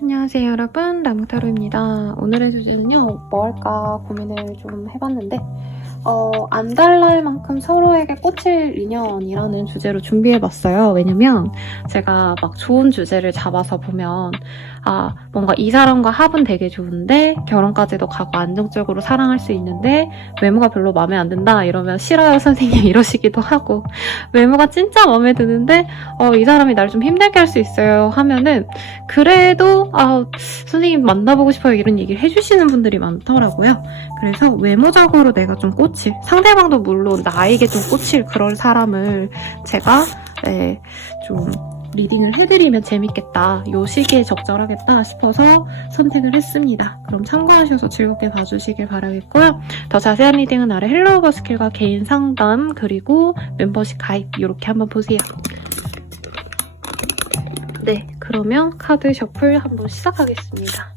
안녕하세요 여러분, 나무타로입니다. 오늘의 주제는요, 뭐 할까 고민을 좀 해봤는데 안 달랄 만큼 서로에게 꽂힐 인연이라는 주제로 준비해봤어요. 왜냐면 제가 막 좋은 주제를 잡아서 보면 뭔가 이 사람과 합은 되게 좋은데 결혼까지도 가고 안정적으로 사랑할 수 있는데 외모가 별로 마음에 안 든다 이러면 싫어요 선생님 이러시기도 하고, 외모가 진짜 마음에 드는데 이 사람이 날 좀 힘들게 할 수 있어요 하면은 그래도 선생님 만나보고 싶어요 이런 얘기를 해주시는 분들이 많더라고요. 그래서 외모적으로 내가 좀 꽂힐, 상대방도 물론 나에게 좀 꽂힐 그런 사람을 제가 좀 리딩을 해드리면 재밌겠다, 요 시기에 적절하겠다 싶어서 선택을 했습니다. 그럼 참고하셔서 즐겁게 봐주시길 바라겠고요. 더 자세한 리딩은 아래 헬로우 스킬과 개인 상담 그리고 멤버십 가입 이렇게 한번 보세요. 네, 그러면 카드 셔플 한번 시작하겠습니다.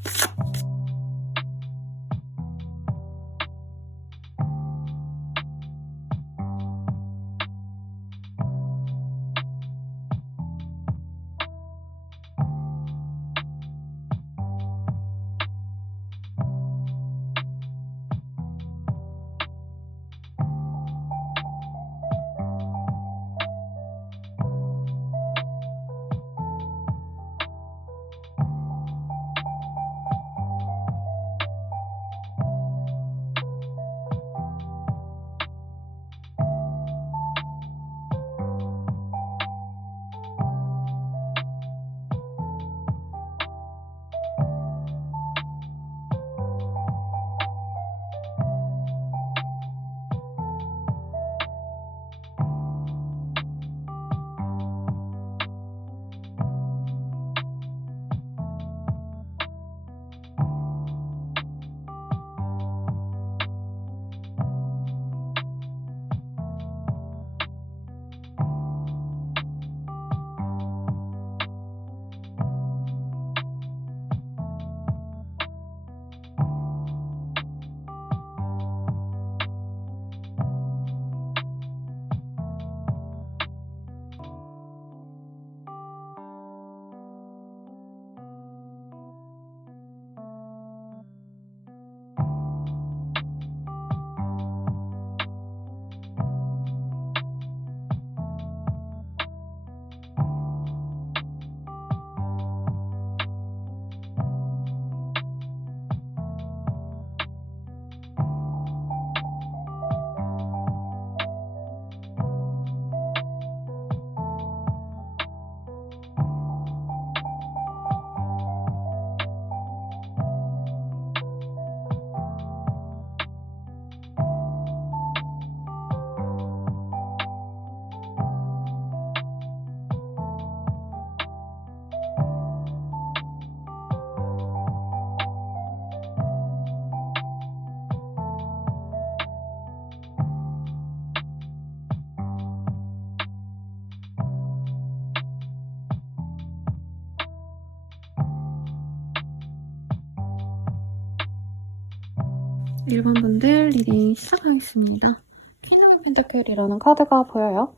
일 번 분들 리딩 시작하겠습니다. 퀸 오브 펜타클이라는 카드가 보여요.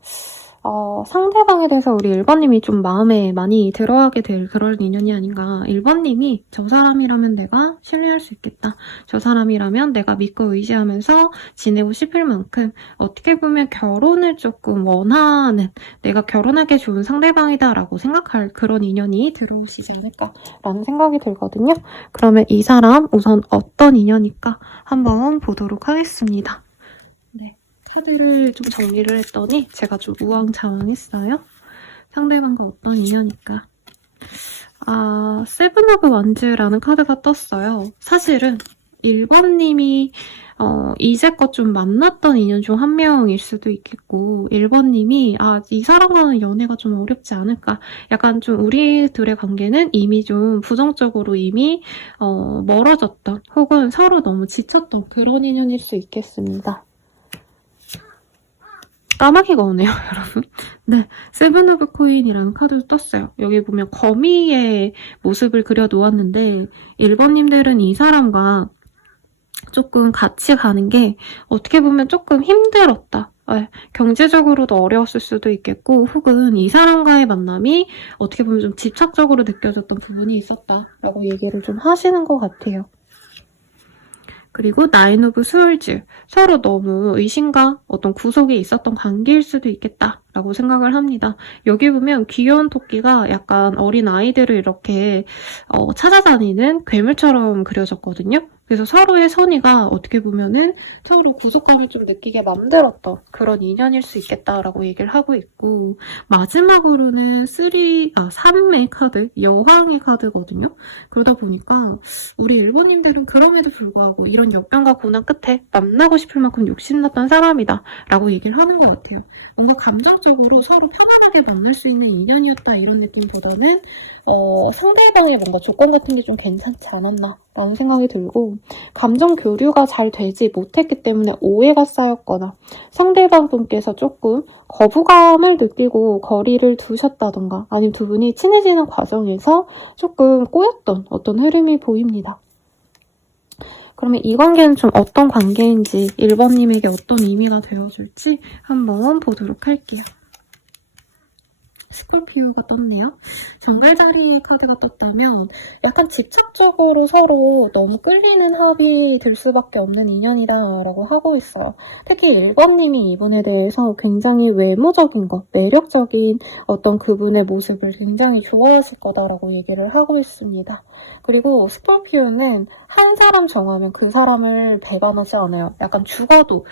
상대방에 대해서 우리 1번님이 좀 마음에 많이 들어하게 될 그런 인연이 아닌가. 1번님이 저 사람이라면 내가 신뢰할 수 있겠다, 저 사람이라면 내가 믿고 의지하면서 지내고 싶을 만큼 어떻게 보면 결혼을 조금 원하는, 내가 결혼하기 좋은 상대방이다 라고 생각할 그런 인연이 들어오시지 않을까라는 생각이 들거든요. 그러면 이 사람 우선 어떤 인연일까 한번 보도록 하겠습니다. 네, 카드를 좀 정리를 했더니 제가 좀 우왕좌왕했어요. 상대방과 어떤 인연일까? 세븐 오브 원즈라는 카드가 떴어요. 사실은 1번님이 이제껏 좀 만났던 인연 중 한 명일 수도 있겠고, 1번님이 이 사람과는 연애가 좀 어렵지 않을까, 약간 좀 우리들의 관계는 이미 좀 부정적으로 이미 멀어졌던, 혹은 서로 너무 지쳤던 그런 인연일 수 있겠습니다. 까마귀가 오네요, 여러분. 네, 세븐 오브 코인이라는 카드도 떴어요. 여기 보면 거미의 모습을 그려놓았는데 1번님들은 이 사람과 조금 같이 가는 게 어떻게 보면 조금 힘들었다, 경제적으로도 어려웠을 수도 있겠고, 혹은 이 사람과의 만남이 어떻게 보면 좀 집착적으로 느껴졌던 부분이 있었다라고 얘기를 좀 하시는 것 같아요. 그리고 나인 오브 스월즈, 서로 너무 의심과 어떤 구속이 있었던 관계일 수도 있겠다라고 생각을 합니다. 여기 보면 귀여운 토끼가 약간 어린 아이들을 이렇게 찾아다니는 괴물처럼 그려졌거든요. 그래서 서로의 선의가 어떻게 보면은 서로 구속감을 좀 느끼게 만들었던 그런 인연일 수 있겠다라고 얘기를 하고 있고, 마지막으로는 3의 카드, 여왕의 카드거든요. 그러다 보니까 우리 일본인들은 그럼에도 불구하고 이런 역경과 고난 끝에 만나고 싶을 만큼 욕심났던 사람이다 라고 얘기를 하는 것 같아요. 뭔가 감정적으로 서로 편안하게 만날 수 있는 인연이었다 이런 느낌보다는 상대방의 뭔가 조건 같은 게 좀 괜찮지 않았나 라는 생각이 들고, 감정 교류가 잘 되지 못했기 때문에 오해가 쌓였거나 상대방 분께서 조금 거부감을 느끼고 거리를 두셨다던가, 아니면 두 분이 친해지는 과정에서 조금 꼬였던 어떤 흐름이 보입니다. 그러면 이 관계는 좀 어떤 관계인지, 1번님에게 어떤 의미가 되어줄지 한번 보도록 할게요. 스콜피오가 떴네요. 정갈자리의 카드가 떴다면 약간 집착적으로 서로 너무 끌리는 합이 될 수밖에 없는 인연이다라고 하고 있어요. 특히 1번님이 이분에 대해서 굉장히 외모적인 것, 매력적인 어떤 그분의 모습을 굉장히 좋아하실 거다라고 얘기를 하고 있습니다. 그리고 스콜피오는 한 사람 정하면 그 사람을 배반하지 않아요. 약간 죽어도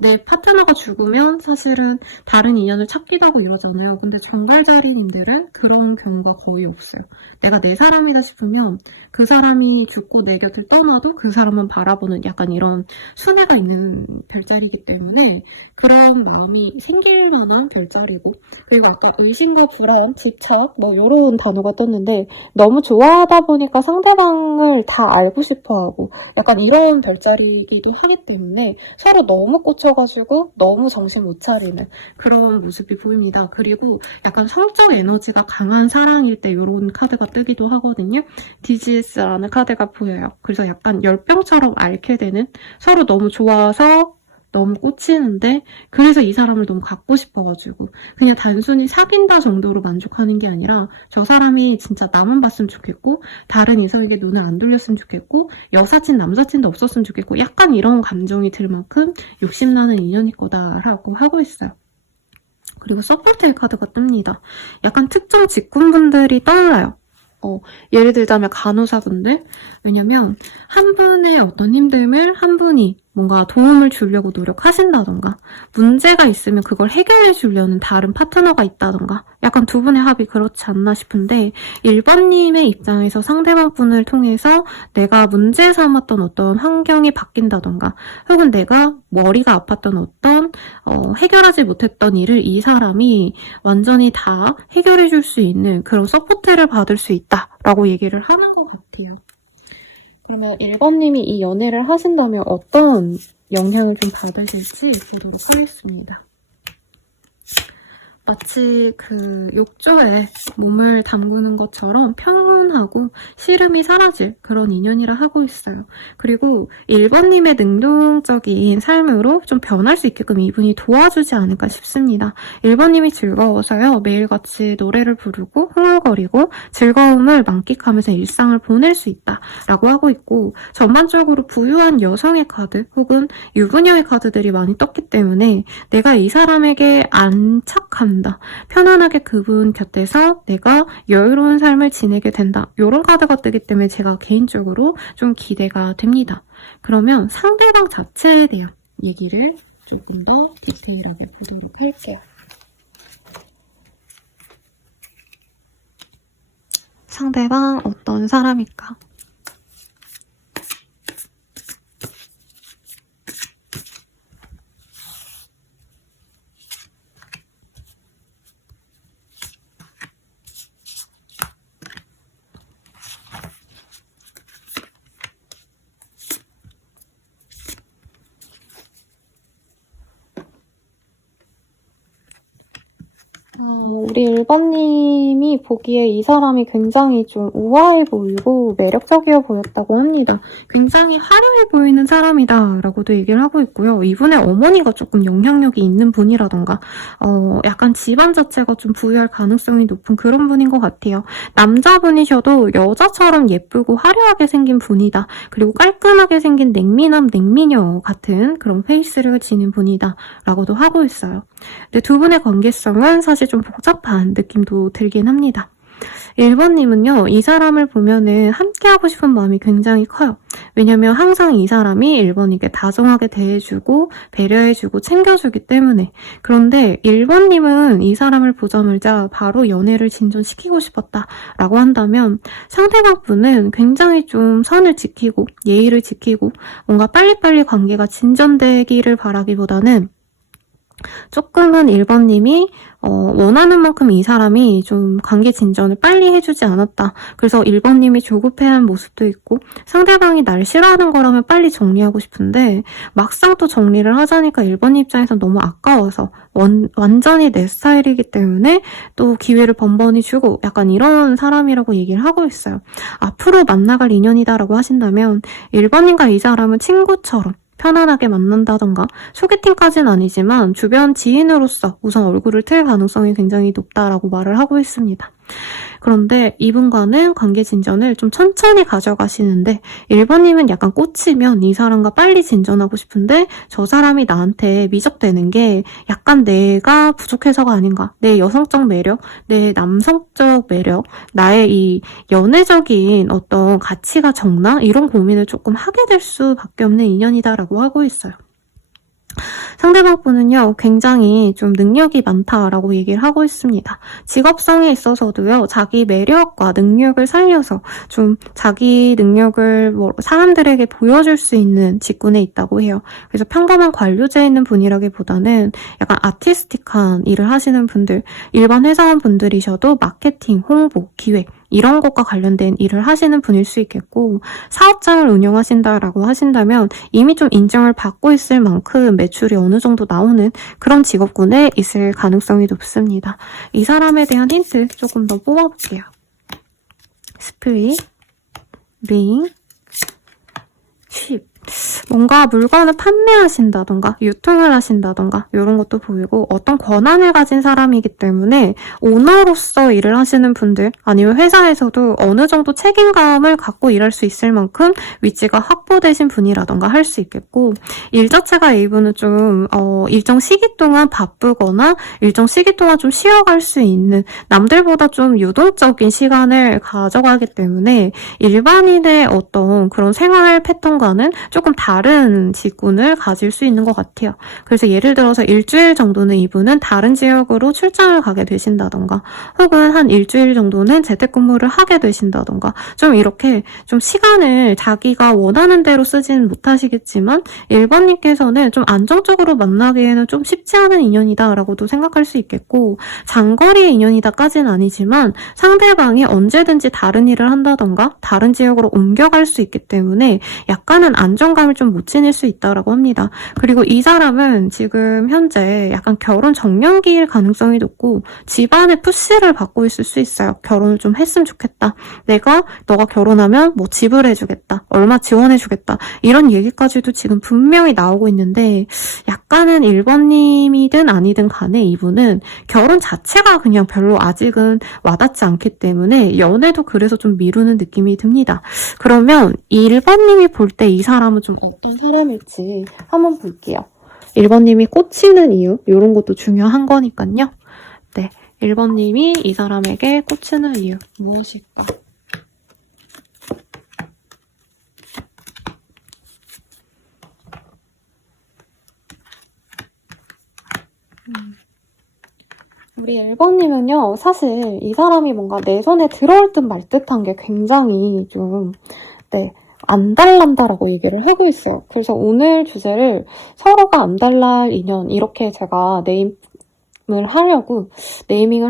내 파트너가 죽으면 사실은 다른 인연을 찾기도 하고 이러잖아요. 근데 정갈자리님들은 그런 경우가 거의 없어요. 내가 내 사람이다 싶으면 그 사람이 죽고 내 곁을 떠나도 그 사람만 바라보는 약간 이런 순애가 있는 별자리이기 때문에 그런 마음이 생길 만한 별자리고, 그리고 어떤 의심과 불안, 집착 뭐 이런 단어가 떴는데, 너무 좋아하다 보니까 상대방을 다 알고 싶어하고 약간 이런 별자리이기도 하기 때문에 서로 너무 꽂혀가지고 너무 정신 못 차리는 그런 모습이 보입니다. 그리고 약간 성적 에너지가 강한 사랑일 때 이런 카드가 뜨기도 하거든요. DGS라는 카드가 보여요. 그래서 약간 열병처럼 앓게 되는, 서로 너무 좋아서 너무 꽂히는데 그래서 이 사람을 너무 갖고 싶어가지고 그냥 단순히 사귄다 정도로 만족하는 게 아니라 저 사람이 진짜 나만 봤으면 좋겠고 다른 이성에게 눈을 안 돌렸으면 좋겠고 여사친 남사친도 없었으면 좋겠고 약간 이런 감정이 들 만큼 욕심나는 인연일 거다라고 하고 있어요. 그리고 서포트의 카드가 뜹니다. 약간 특정 직군분들이 떠올라요. 예를 들자면 간호사분들. 왜냐면 한 분의 어떤 힘듦을 한 분이 뭔가 도움을 주려고 노력하신다던가, 문제가 있으면 그걸 해결해 주려는 다른 파트너가 있다던가, 약간 두 분의 합이 그렇지 않나 싶은데, 1번님의 입장에서 상대방 분을 통해서 내가 문제 삼았던 어떤 환경이 바뀐다던가, 혹은 내가 머리가 아팠던 어떤 해결하지 못했던 일을 이 사람이 완전히 다 해결해 줄 수 있는 그런 서포트를 받을 수 있다라고 얘기를 하는 것 같아요. 그러면 1번님이 이 연애를 하신다면 어떤 영향을 좀 받으실지 보도록 하겠습니다. 마치 그 욕조에 몸을 담그는 것처럼 평온하고 시름이 사라질 그런 인연이라 하고 있어요. 그리고 1번님의 능동적인 삶으로 좀 변할 수 있게끔 이분이 도와주지 않을까 싶습니다. 1번님이 즐거워서요. 매일같이 노래를 부르고 흥얼거리고 즐거움을 만끽하면서 일상을 보낼 수 있다라고 하고 있고, 전반적으로 부유한 여성의 카드 혹은 유부녀의 카드들이 많이 떴기 때문에 내가 이 사람에게 안착한다, 편안하게 그분 곁에서 내가 여유로운 삶을 지내게 된다, 이런 카드가 뜨기 때문에 제가 개인적으로 좀 기대가 됩니다. 그러면 상대방 자체에 대한 얘기를 조금 더 디테일하게 보도록 할게요. 상대방 어떤 사람일까? 우리 1번님이 보기에 이 사람이 굉장히 좀 우아해 보이고 매력적이어 보였다고 합니다. 굉장히 화려해 보이는 사람이다 라고도 얘기를 하고 있고요. 이분의 어머니가 조금 영향력이 있는 분이라던가 약간 집안 자체가 좀 부유할 가능성이 높은 그런 분인 것 같아요. 남자분이셔도 여자처럼 예쁘고 화려하게 생긴 분이다. 그리고 깔끔하게 생긴 냉미남 냉미녀 같은 그런 페이스를 지닌 분이다 라고도 하고 있어요. 근데 두 분의 관계성은 사실 좀 복잡한 느낌도 들긴 합니다. 1번님은요, 이 사람을 보면은 함께하고 싶은 마음이 굉장히 커요. 왜냐면 항상 이 사람이 1번에게 다정하게 대해주고 배려해주고 챙겨주기 때문에. 그런데 1번님은 이 사람을 보자마자 바로 연애를 진전시키고 싶었다라고 한다면 상대방 분은 굉장히 좀 선을 지키고 예의를 지키고 뭔가 빨리빨리 관계가 진전되기를 바라기보다는 조금은 1번님이 원하는 만큼 이 사람이 좀 관계 진전을 빨리 해주지 않았다. 그래서 1번님이 조급해한 모습도 있고 상대방이 날 싫어하는 거라면 빨리 정리하고 싶은데 막상 또 정리를 하자니까 1번 입장에서 너무 아까워서 완전히 내 스타일이기 때문에 또 기회를 번번이 주고 약간 이런 사람이라고 얘기를 하고 있어요. 앞으로 만나갈 인연이다라고 하신다면 1번님과 이 사람은 친구처럼 편안하게 만난다던가 소개팅까지는 아니지만 주변 지인으로서 우선 얼굴을 틀 가능성이 굉장히 높다라고 말을 하고 있습니다. 그런데 이분과는 관계 진전을 좀 천천히 가져가시는데 1번님은 약간 꽂히면 이 사람과 빨리 진전하고 싶은데 저 사람이 나한테 미적대는 게 약간 내가 부족해서가 아닌가, 내 여성적 매력, 내 남성적 매력, 나의 이 연애적인 어떤 가치가 적나? 이런 고민을 조금 하게 될 수밖에 없는 인연이다라고 하고 있어요. 상대방 분은요, 굉장히 좀 능력이 많다라고 얘기를 하고 있습니다. 직업성에 있어서도요, 자기 매력과 능력을 살려서 좀 자기 능력을 사람들에게 보여줄 수 있는 직군에 있다고 해요. 그래서 평범한 관료제에 있는 분이라기보다는 약간 아티스틱한 일을 하시는 분들, 일반 회사원 분들이셔도 마케팅, 홍보, 기획, 이런 것과 관련된 일을 하시는 분일 수 있겠고 사업장을 운영하신다라고 하신다면 이미 좀 인정을 받고 있을 만큼 매출이 어느 정도 나오는 그런 직업군에 있을 가능성이 높습니다. 이 사람에 대한 힌트 조금 더 뽑아볼게요. 스프릿, 링, 칩. 뭔가 물건을 판매하신다던가 유통을 하신다던가 이런 것도 보이고 어떤 권한을 가진 사람이기 때문에 오너로서 일을 하시는 분들 아니면 회사에서도 어느 정도 책임감을 갖고 일할 수 있을 만큼 위치가 확보되신 분이라던가 할 수 있겠고 일 자체가 이분은 좀 일정 시기 동안 바쁘거나 일정 시기 동안 좀 쉬어갈 수 있는 남들보다 좀 유동적인 시간을 가져가기 때문에 일반인의 어떤 그런 생활 패턴과는 조금 다른 직군을 가질 수 있는 것 같아요. 그래서 예를 들어서 일주일 정도는 이분은 다른 지역으로 출장을 가게 되신다던가 혹은 한 일주일 정도는 재택근무를 하게 되신다던가 좀 이렇게 좀 시간을 자기가 원하는 대로 쓰지는 못하시겠지만 1번님께서는 좀 안정적으로 만나기에는 좀 쉽지 않은 인연이다라고도 생각할 수 있겠고 장거리의 인연이다까지는 아니지만 상대방이 언제든지 다른 일을 한다던가 다른 지역으로 옮겨갈 수 있기 때문에 약간은 안정감을 좀 못 지닐 수 있다라고 합니다. 그리고 이 사람은 지금 현재 약간 결혼 정년기일 가능성이 높고 집안의 푸시를 받고 있을 수 있어요. 결혼을 좀 했으면 좋겠다. 너가 결혼하면 뭐 집을 해주겠다. 얼마 지원해주겠다. 이런 얘기까지도 지금 분명히 나오고 있는데 약간은 1번님이든 아니든 간에 이분은 결혼 자체가 그냥 별로 아직은 와닿지 않기 때문에 연애도 그래서 좀 미루는 느낌이 듭니다. 그러면 1번님이 볼 때 이 사람은 좀 어떤 사람일지 한번 볼게요. 1번님이 꽂히는 이유 이런 것도 중요한 거니까요. 네, 1번님이 이 사람에게 꽂히는 이유 무엇일까? 우리 1번님은요, 사실 이 사람이 뭔가 내 손에 들어올 듯 말 듯한 게 굉장히 좀, 안 달란다라고 얘기를 하고 있어요. 그래서 오늘 주제를 서로가 안 달랄 인연, 이렇게 제가 네이밍을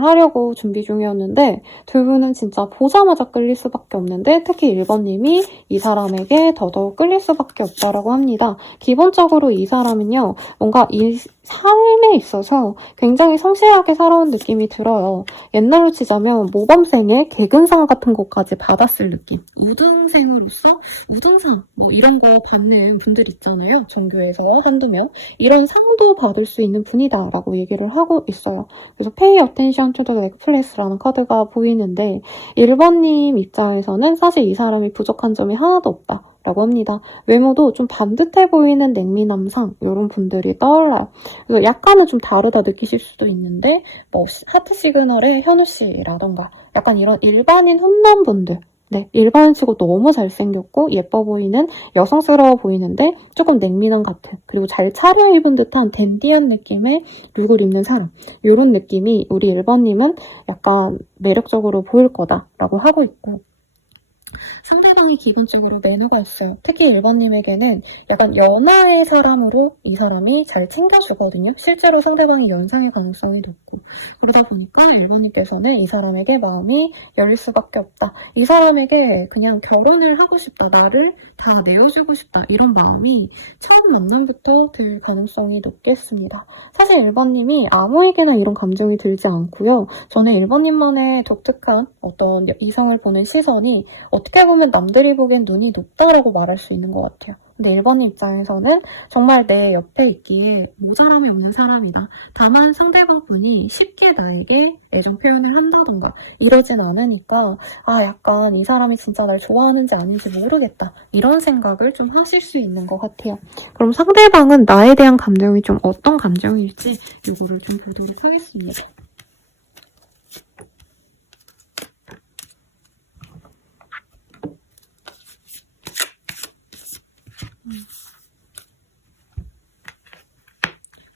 하려고 준비 중이었는데 두 분은 진짜 보자마자 끌릴 수밖에 없는데 특히 1번님이 이 사람에게 더더욱 끌릴 수밖에 없다라고 합니다. 기본적으로 이 사람은요, 뭔가 이 삶에 있어서 굉장히 성실하게 살아온 느낌이 들어요. 옛날로 치자면 모범생의 개근상 같은 것까지 받았을 느낌. 우등생으로서 우등상 뭐 이런 거 받는 분들 있잖아요. 전교에서 한두 명. 이런 상도 받을 수 있는 분이다 라고 얘기를 하고 있어요. 그래서 Pay attention to the necklace라는 카드가 보이는데 1번님 입장에서는 사실 이 사람이 부족한 점이 하나도 없다 라고 합니다. 외모도 좀 반듯해 보이는 냉미남상 이런 분들이 떠올라요. 그래서 약간은 좀 다르다 느끼실 수도 있는데 뭐 하트 시그널의 현우 씨라던가 약간 이런 일반인 홈런 분들 네, 일반인치고 너무 잘생겼고 예뻐 보이는 여성스러워 보이는데 조금 냉미남 같은 그리고 잘 차려입은 듯한 댄디한 느낌의 룩을 입는 사람 이런 느낌이 우리 1번님은 약간 매력적으로 보일 거다라고 하고 있고 상대방이 기본적으로 매너가 있어요. 특히 1번님에게는 약간 연하의 사람으로 이 사람이 잘 챙겨주거든요. 실제로 상대방이 연상의 가능성이 높고 그러다 보니까 1번님께서는 이 사람에게 마음이 열릴 수밖에 없다. 이 사람에게 그냥 결혼을 하고 싶다. 나를 다 내어주고 싶다. 이런 마음이 처음 만남부터 들 가능성이 높겠습니다. 사실 1번님이 아무에게나 이런 감정이 들지 않고요. 저는 1번님만의 독특한 어떤 이성을 보는 시선이 어떻게 보면 남들이 보기엔 눈이 높다라고 말할 수 있는 것 같아요. 근데 1번님 입장에서는 정말 내 옆에 있기에 모자람이 없는 사람이다. 다만 상대방 분이 쉽게 나에게 애정 표현을 한다던가 이러진 않으니까 약간 이 사람이 진짜 날 좋아하는지 아닌지 모르겠다. 이런 생각을 좀 하실 수 있는 것 같아요. 그럼 상대방은 나에 대한 감정이 좀 어떤 감정일지 이거를 좀 보도록 하겠습니다.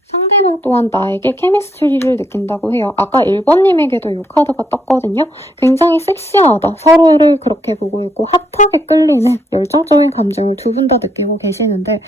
상대방 또한 나에게 케미스트리를 느낀다고 해요. 아까 1번님에게도 이 카드가 떴거든요. 굉장히 섹시하다. 서로를 그렇게 보고 있고 핫하게 끌리는 열정적인 감정을 두 분 다 느끼고 계시는데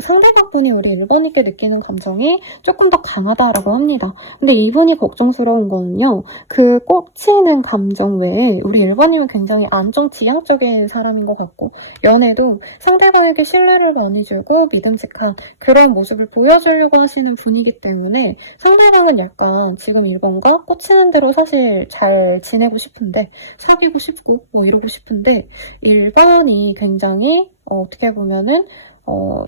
상대방 분이 우리 1번님께 느끼는 감정이 조금 더 강하다라고 합니다. 근데 이분이 걱정스러운 거는요. 그 꽂히는 감정 외에 우리 1번님은 굉장히 안정지향적인 사람인 것 같고 연애도 상대방에게 신뢰를 많이 주고 믿음직한 그런 모습을 보여주려고 하시는 분이기 때문에 상대방은 약간 지금 1번과 꽂히는 대로 사실 잘 지내고 싶은데 사귀고 싶고 뭐 이러고 싶은데 1번이 굉장히 어떻게 보면은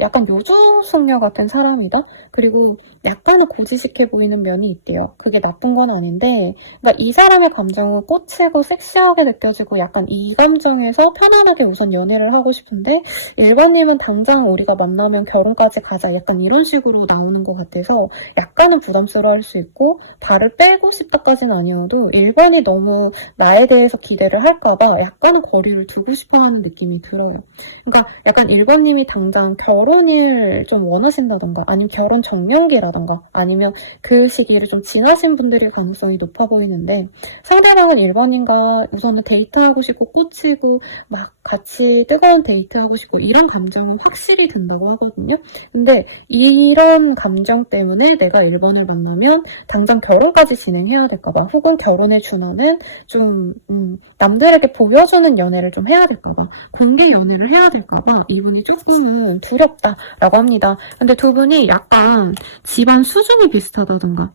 약간 요조숙녀 같은 사람이다? 그리고 약간은 고지식해 보이는 면이 있대요. 그게 나쁜 건 아닌데, 그러니까 이 사람의 감정은 꽂히고 섹시하게 느껴지고 약간 이 감정에서 편안하게 우선 연애를 하고 싶은데, 1번님은 당장 우리가 만나면 결혼까지 가자. 약간 이런 식으로 나오는 것 같아서 약간은 부담스러워할 수 있고, 발을 빼고 싶다까지는 아니어도 1번이 너무 나에 대해서 기대를 할까봐 약간은 거리를 두고 싶어 하는 느낌이 들어요. 그러니까 약간 1번님이 당장 결혼을 좀 원하신다던가 아니면 결혼 정년기라던가 아니면 그 시기를 좀 지나신 분들일 가능성이 높아 보이는데 상대방은 1번인가 우선은 데이트하고 싶고 꽂히고 막 같이 뜨거운 데이트하고 싶고 이런 감정은 확실히 든다고 하거든요. 근데 이런 감정 때문에 내가 1번을 만나면 당장 결혼까지 진행해야 될까봐 혹은 결혼에 준하는 좀 남들에게 보여주는 연애를 좀 해야 될까봐 공개 연애를 해야 될까봐 이분이 조금은 두렵다라고 합니다. 근데 두 분이 약간 집안 수준이 비슷하다던가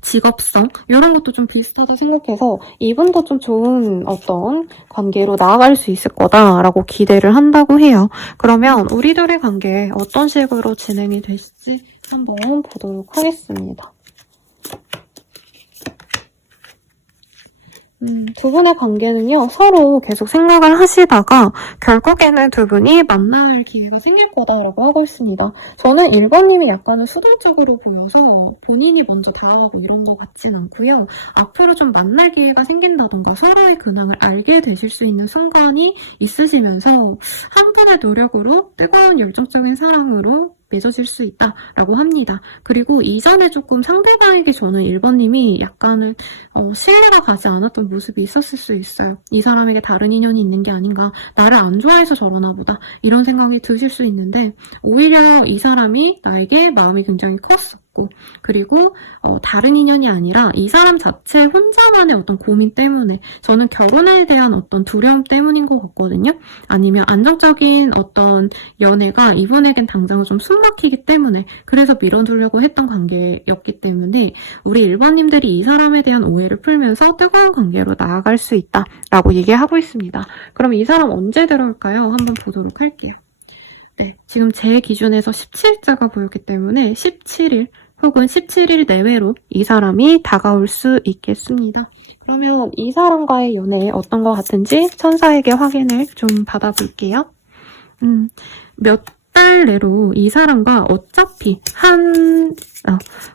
직업성 이런 것도 좀 비슷하다 생각해서 이분도 좀 좋은 어떤 관계로 나아갈 수 있을 거다라고 기대를 한다고 해요. 그러면 우리들의 관계 어떤 식으로 진행이 될지 한번 보도록 하겠습니다. 두 분의 관계는요, 서로 계속 생각을 하시다가 결국에는 두 분이 만날 기회가 생길 거다라고 하고 있습니다. 저는 1번님이 약간은 수동적으로 보여서 본인이 먼저 다가가고 이런 것 같진 않고요. 앞으로 좀 만날 기회가 생긴다던가 서로의 근황을 알게 되실 수 있는 순간이 있으시면서 한 분의 노력으로 뜨거운 열정적인 사랑으로 맺어질 수 있다라고 합니다. 그리고 이전에 조금 상대방에게 저는 1번님이 약간은 신뢰가 가지 않았던 모습이 있었을 수 있어요. 이 사람에게 다른 인연이 있는 게 아닌가, 나를 안 좋아해서 저러나 보다 이런 생각이 드실 수 있는데 오히려 이 사람이 나에게 마음이 굉장히 컸었고 있고, 그리고 다른 인연이 아니라 이 사람 자체 혼자만의 어떤 고민 때문에, 저는 결혼에 대한 어떤 두려움 때문인 것 같거든요. 아니면 안정적인 어떤 연애가 이분에겐 당장 좀 숨막히기 때문에, 그래서 밀어두려고 했던 관계였기 때문에 우리 일반님들이 이 사람에 대한 오해를 풀면서 뜨거운 관계로 나아갈 수 있다라고 얘기하고 있습니다. 그럼 이 사람 언제 들어올까요? 한번 보도록 할게요. 네, 지금 제 기준에서 17자가 보였기 때문에 17일 혹은 17일 내외로 이 사람이 다가올 수 있겠습니다. 그러면 이 사람과의 연애 어떤 것 같은지 천사에게 확인을 좀 받아볼게요. 몇 달 내로 이 사람과 어차피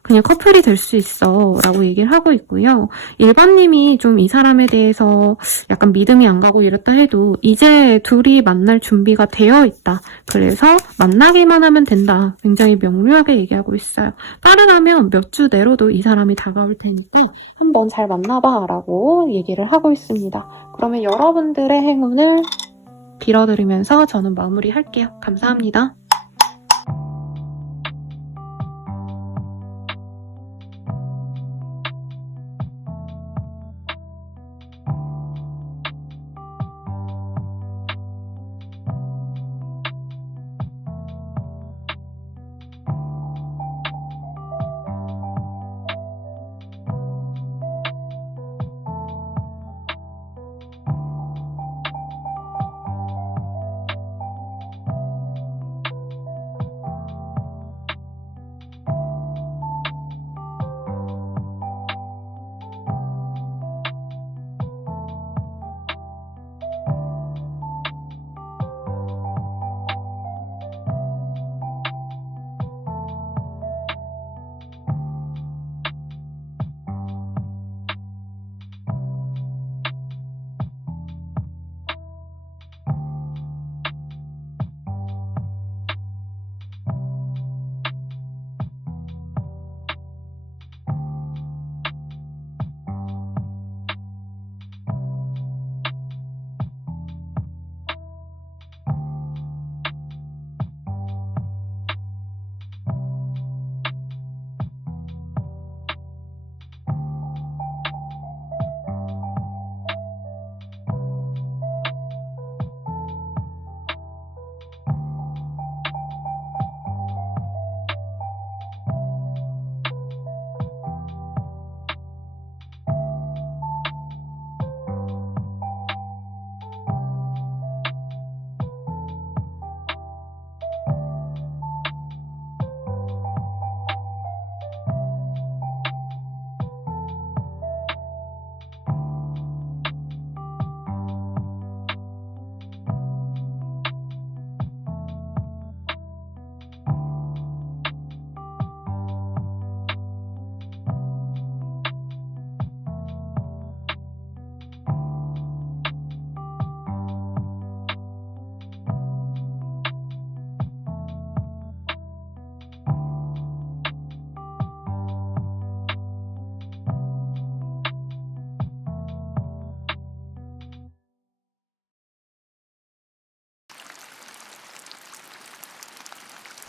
그냥 커플이 될 수 있어 라고 얘기를 하고 있고요. 일반님이 좀 이 사람에 대해서 약간 믿음이 안 가고 이랬다 해도 이제 둘이 만날 준비가 되어 있다. 그래서 만나기만 하면 된다. 굉장히 명료하게 얘기하고 있어요. 따르라면 몇 주 내로도 이 사람이 다가올 테니까 한번 잘 만나봐 라고 얘기를 하고 있습니다. 그러면 여러분들의 행운을 빌어드리면서 저는 마무리할게요. 감사합니다.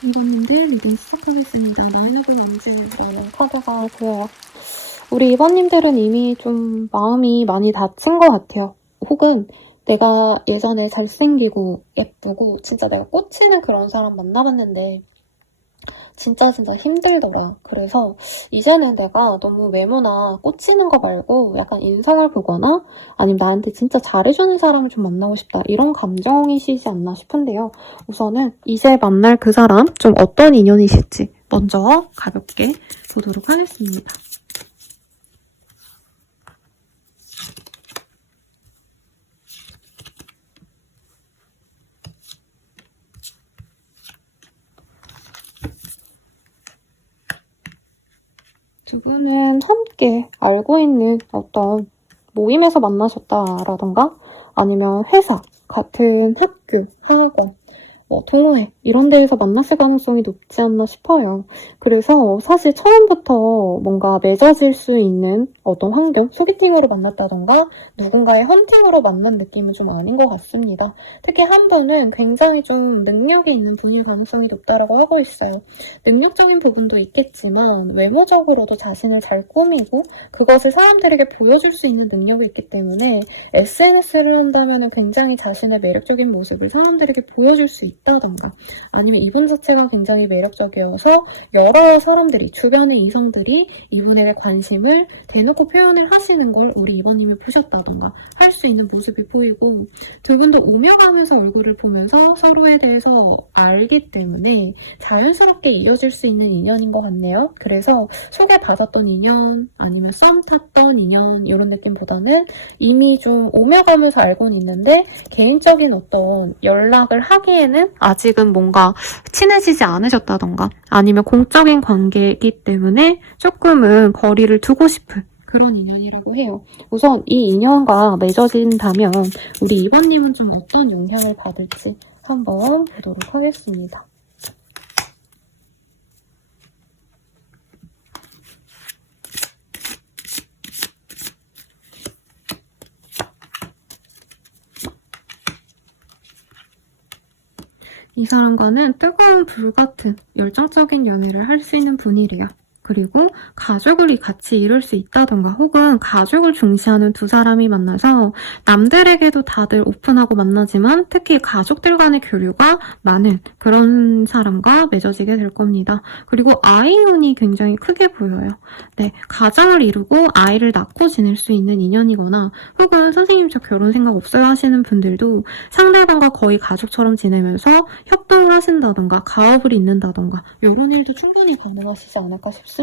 이번님들 리딩 시작하겠습니다. 나인 오브 원즈라는 카드가 보여요. 우리 이번님들은 이미 좀 마음이 많이 다친 것 같아요. 혹은 내가 예전에 잘생기고 예쁘고 진짜 내가 꽂히는 그런 사람 만나봤는데 진짜 힘들더라. 그래서 이제는 내가 너무 외모나 꽂히는 거 말고 약간 인성을 보거나 아니면 나한테 진짜 잘해주는 사람을 좀 만나고 싶다. 이런 감정이시지 않나 싶은데요. 우선은 이제 만날 그 사람 좀 어떤 인연이실지 먼저 가볍게 보도록 하겠습니다. 두 분은 함께 알고 있는 어떤 모임에서 만나셨다라던가 아니면 회사, 같은 학교, 학원, 동호회 이런 데에서 만났을 가능성이 높지 않나 싶어요. 그래서 사실 처음부터 뭔가 맺어질 수 있는 어떤 환경, 소개팅으로 만났다던가 누군가의 헌팅으로 만난 느낌은 좀 아닌 것 같습니다. 특히 한 분은 굉장히 좀 능력이 있는 분일 가능성이 높다고 하고 있어요. 능력적인 부분도 있겠지만 외모적으로도 자신을 잘 꾸미고 그것을 사람들에게 보여줄 수 있는 능력이 있기 때문에 SNS를 한다면 굉장히 자신의 매력적인 모습을 사람들에게 보여줄 수 있다던가 아니면 이분 자체가 굉장히 매력적이어서 여러 사람들이, 주변의 이성들이 이분에게 관심을 대놓고 표현을 하시는 걸 우리 이번님이 보셨다던가 할 수 있는 모습이 보이고 두 분도 오며가면서 얼굴을 보면서 서로에 대해서 알기 때문에 자연스럽게 이어질 수 있는 인연인 것 같네요. 그래서 소개받았던 인연 아니면 썸 탔던 인연 이런 느낌보다는 이미 좀 오며가면서 알고는 있는데 개인적인 어떤 연락을 하기에는 아직은 뭔가 친해지지 않으셨다던가 아니면 공적인 관계이기 때문에 조금은 거리를 두고 싶은 그런 인연이라고 해요. 우선 이 인연과 맺어진다면 우리 이번님은 좀 어떤 영향을 받을지 한번 보도록 하겠습니다. 이 사람과는 뜨거운 불 같은 열정적인 연애를 할 수 있는 분이래요. 그리고 가족을 같이 이룰 수 있다던가 혹은 가족을 중시하는 두 사람이 만나서 남들에게도 다들 오픈하고 만나지만 특히 가족들 간의 교류가 많은 그런 사람과 맺어지게 될 겁니다. 그리고 아이운이 굉장히 크게 보여요. 네, 가정을 이루고 아이를 낳고 지낼 수 있는 인연이거나 혹은 선생님 저 결혼 생각 없어요 하시는 분들도 상대방과 거의 가족처럼 지내면서 협동을 하신다던가 가업을 잇는다던가 이런 일도 충분히 가능하시지 않을까 싶습니다.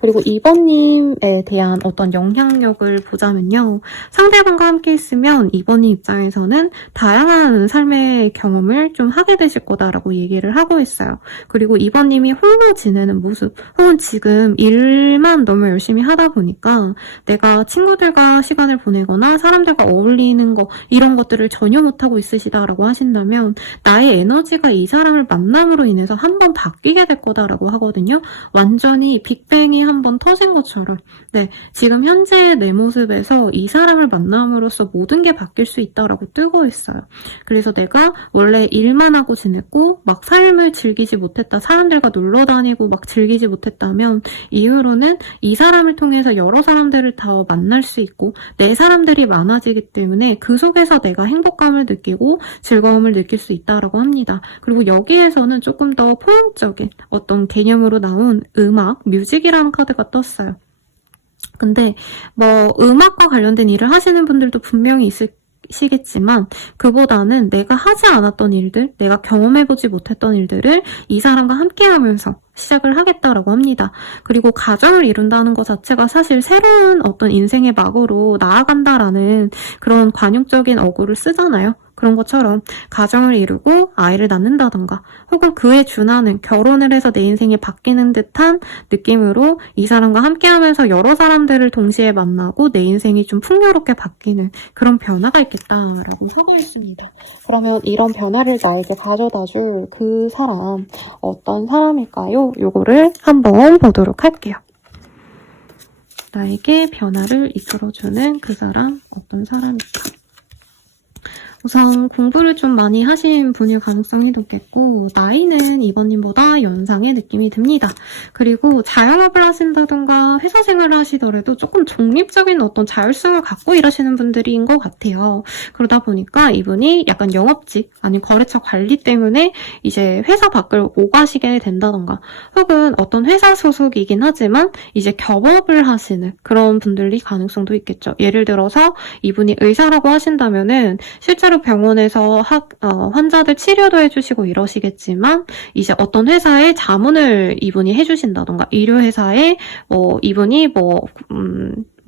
그리고 2번님에 대한 어떤 영향력을 보자면요. 상대방과 함께 있으면 2번님 입장에서는 다양한 삶의 경험을 좀 하게 되실 거다라고 얘기를 하고 있어요. 그리고 2번님이 홀로 지내는 모습 혹은 지금 일만 너무 열심히 하다 보니까 내가 친구들과 시간을 보내거나 사람들과 어울리는 거 이런 것들을 전혀 못하고 있으시다라고 하신다면 나의 에너지가 이 사람을 만남으로 인해서 한번 바뀌게 될 거다라고 하거든요. 완전히 빅뱅이 한번 터진 것처럼 네, 지금 현재의 내 모습에서 이 사람을 만남으로써 모든 게 바뀔 수 있다라고 뜨고 있어요. 그래서 내가 원래 일만 하고 지냈고 막 삶을 즐기지 못했다, 사람들과 놀러 다니고 막 즐기지 못했다면 이후로는 이 사람을 통해서 여러 사람들을 더 만날 수 있고 내 사람들이 많아지기 때문에 그 속에서 내가 행복감을 느끼고 즐거움을 느낄 수 있다라고 합니다. 그리고 여기에서는 조금 더 포용적인 어떤 개념으로 나온 음악, 뮤직이라는 카드가 떴어요. 근데 뭐 음악과 관련된 일을 하시는 분들도 분명히 있으시겠지만 그보다는 내가 하지 않았던 일들, 내가 경험해보지 못했던 일들을 이 사람과 함께하면서 시작을 하겠다라고 합니다. 그리고 가정을 이룬다는 것 자체가 사실 새로운 어떤 인생의 막으로 나아간다라는 그런 관용적인 어구를 쓰잖아요. 그런 것처럼 가정을 이루고 아이를 낳는다던가 혹은 그에 준하는 결혼을 해서 내 인생이 바뀌는 듯한 느낌으로 이 사람과 함께하면서 여러 사람들을 동시에 만나고 내 인생이 좀 풍요롭게 바뀌는 그런 변화가 있겠다라고 소개했습니다. 그러면 이런 변화를 나에게 가져다줄 그 사람 어떤 사람일까요? 요거를 한번 보도록 할게요. 나에게 변화를 이끌어주는 그 사람 어떤 사람일까? 우선 공부를 좀 많이 하신 분일 가능성이 높겠고 나이는 이번님보다 연상의 느낌이 듭니다. 그리고 자영업을 하신다든가 회사 생활을 하시더라도 조금 독립적인 어떤 자율성을 갖고 일하시는 분들인 것 같아요. 그러다 보니까 이분이 약간 영업직 아니면 거래처 관리 때문에 이제 회사 밖을 오가시게 된다던가 혹은 어떤 회사 소속이긴 하지만 이제 겸업을 하시는 그런 분들이 가능성도 있겠죠. 예를 들어서 이분이 의사라고 하신다면은 실제로 병원에서 환자들 치료도 해주시고 이러시겠지만 이제 어떤 회사에 자문을 이분이 해주신다던가 의료회사에 이분이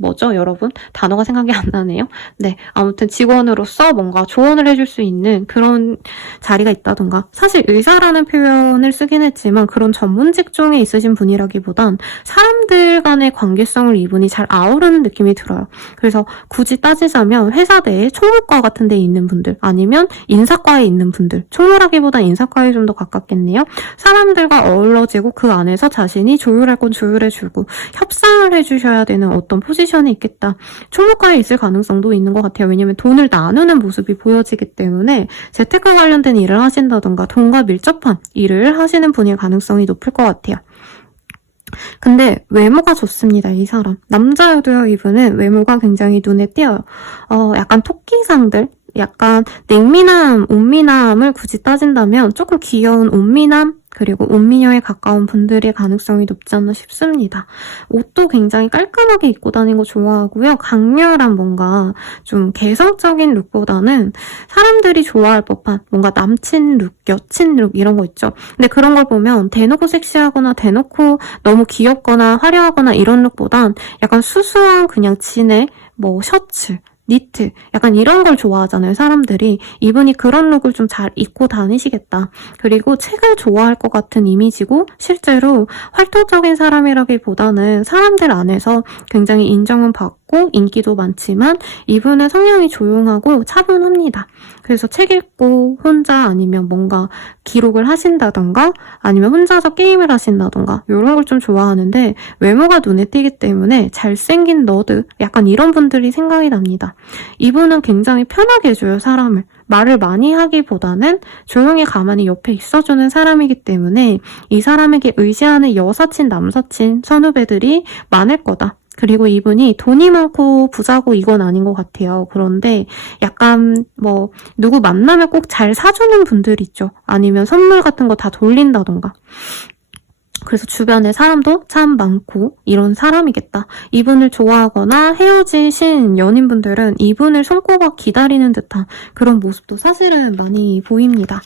뭐죠, 여러분? 단어가 생각이 안 나네요. 네, 아무튼 직원으로서 뭔가 조언을 해줄 수 있는 그런 자리가 있다던가. 사실 의사라는 표현을 쓰긴 했지만 그런 전문 직종에 있으신 분이라기보단 사람들 간의 관계성을 이분이 잘 아우르는 느낌이 들어요. 그래서 굳이 따지자면 회사 내에 총무과 같은 데 있는 분들, 아니면 인사과에 있는 분들, 총무라기보다 인사과에 좀 더 가깝겠네요. 사람들과 어우러지고 그 안에서 자신이 조율할 건 조율해주고 협상을 해주셔야 되는 어떤 포지션이 있겠다. 총무과에 있을 가능성도 있는 것 같아요. 왜냐면 돈을 나누는 모습이 보여지기 때문에 재테크 관련된 일을 하신다던가 돈과 밀접한 일을 하시는 분일 가능성이 높을 것 같아요. 근데 외모가 좋습니다, 이 사람. 남자여도요, 이분은 외모가 굉장히 눈에 띄어요. 약간 토끼상들? 약간 냉미남, 온미남을 굳이 따진다면 조금 귀여운 온미남? 그리고 온미녀에 가까운 분들의 가능성이 높지 않나 싶습니다. 옷도 굉장히 깔끔하게 입고 다니는 거 좋아하고요. 강렬한 뭔가 좀 개성적인 룩보다는 사람들이 좋아할 법한 뭔가 남친 룩, 여친 룩 이런 거 있죠. 근데 그런 걸 보면 대놓고 섹시하거나 대놓고 너무 귀엽거나 화려하거나 이런 룩보단 약간 수수한 그냥 진의 뭐 셔츠, 니트, 약간 이런 걸 좋아하잖아요, 사람들이. 이분이 그런 룩을 좀 잘 입고 다니시겠다. 그리고 책을 좋아할 것 같은 이미지고 실제로 활동적인 사람이라기보다는 사람들 안에서 굉장히 인정은 받고 인기도 많지만 이분은 성향이 조용하고 차분합니다. 그래서 책 읽고 혼자 아니면 뭔가 기록을 하신다던가 아니면 혼자서 게임을 하신다던가 이런 걸 좀 좋아하는데 외모가 눈에 띄기 때문에 잘생긴 너드 약간 이런 분들이 생각이 납니다. 이분은 굉장히 편하게 해줘요, 사람을. 말을 많이 하기보다는 조용히 가만히 옆에 있어주는 사람이기 때문에 이 사람에게 의지하는 여사친, 남사친, 선후배들이 많을 거다. 그리고 이분이 돈이 많고 부자고 이건 아닌 것 같아요. 그런데 약간 뭐 누구 만나면 꼭 잘 사주는 분들 있죠. 아니면 선물 같은 거 다 돌린다던가. 그래서 주변에 사람도 참 많고 이런 사람이겠다. 이분을 좋아하거나 헤어지신 연인분들은 이분을 손꼽아 기다리는 듯한 그런 모습도 사실은 많이 보입니다.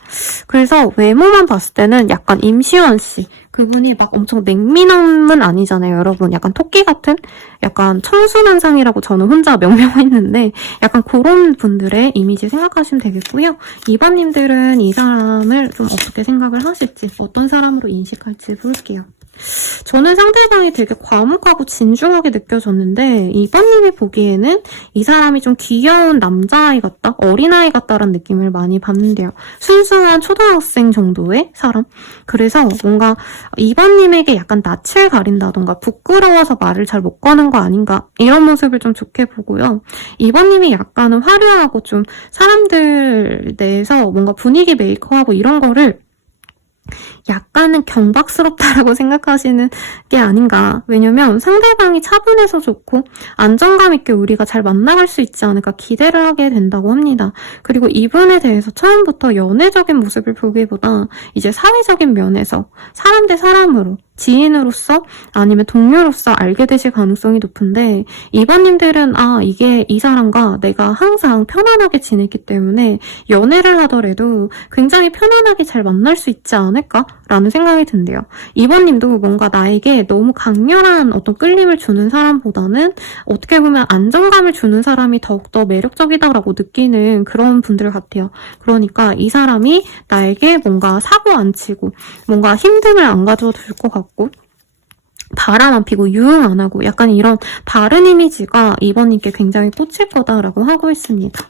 그래서 외모만 봤을 때는 약간 임시완 씨, 그분이 막 엄청 냉미남은 아니잖아요, 여러분. 약간 토끼 같은? 약간 청순한상이라고 저는 혼자 명명했는데 약간 그런 분들의 이미지 생각하시면 되겠고요. 2번님들은 이 사람을 좀 어떻게 생각을 하실지, 어떤 사람으로 인식할지 볼게요. 저는 상대방이 되게 과묵하고 진중하게 느껴졌는데 2번님이 보기에는 이 사람이 좀 귀여운 남자아이 같다? 어린아이 같다라는 느낌을 많이 받는데요. 순수한 초등학생 정도의 사람? 그래서 뭔가 2번님에게 약간 낯을 가린다던가 부끄러워서 말을 잘 못 거는 거 아닌가 이런 모습을 좀 좋게 보고요. 2번님이 약간은 화려하고 좀 사람들 내에서 뭔가 분위기 메이커하고 이런 거를 약간은 경박스럽다라고 생각하시는 게 아닌가. 왜냐면 상대방이 차분해서 좋고 안정감 있게 우리가 잘 만나갈 수 있지 않을까 기대를 하게 된다고 합니다. 그리고 이분에 대해서 처음부터 연애적인 모습을 보기보다 이제 사회적인 면에서 사람 대 사람으로 지인으로서 아니면 동료로서 알게 되실 가능성이 높은데 2번님들은 이게 이 사람과 내가 항상 편안하게 지냈기 때문에 연애를 하더라도 굉장히 편안하게 잘 만날 수 있지 않을까라는 생각이 든대요. 2번님도 뭔가 나에게 너무 강렬한 어떤 끌림을 주는 사람보다는 어떻게 보면 안정감을 주는 사람이 더욱더 매력적이다라고 느끼는 그런 분들 같아요. 그러니까 이 사람이 나에게 뭔가 사고 안 치고 뭔가 힘듦을 안 가져다 줄 것 같고 바람 안 피고 유흥 안 하고 약간 이런 바른 이미지가 2번님께 굉장히 꽂힐 거다라고 하고 있습니다.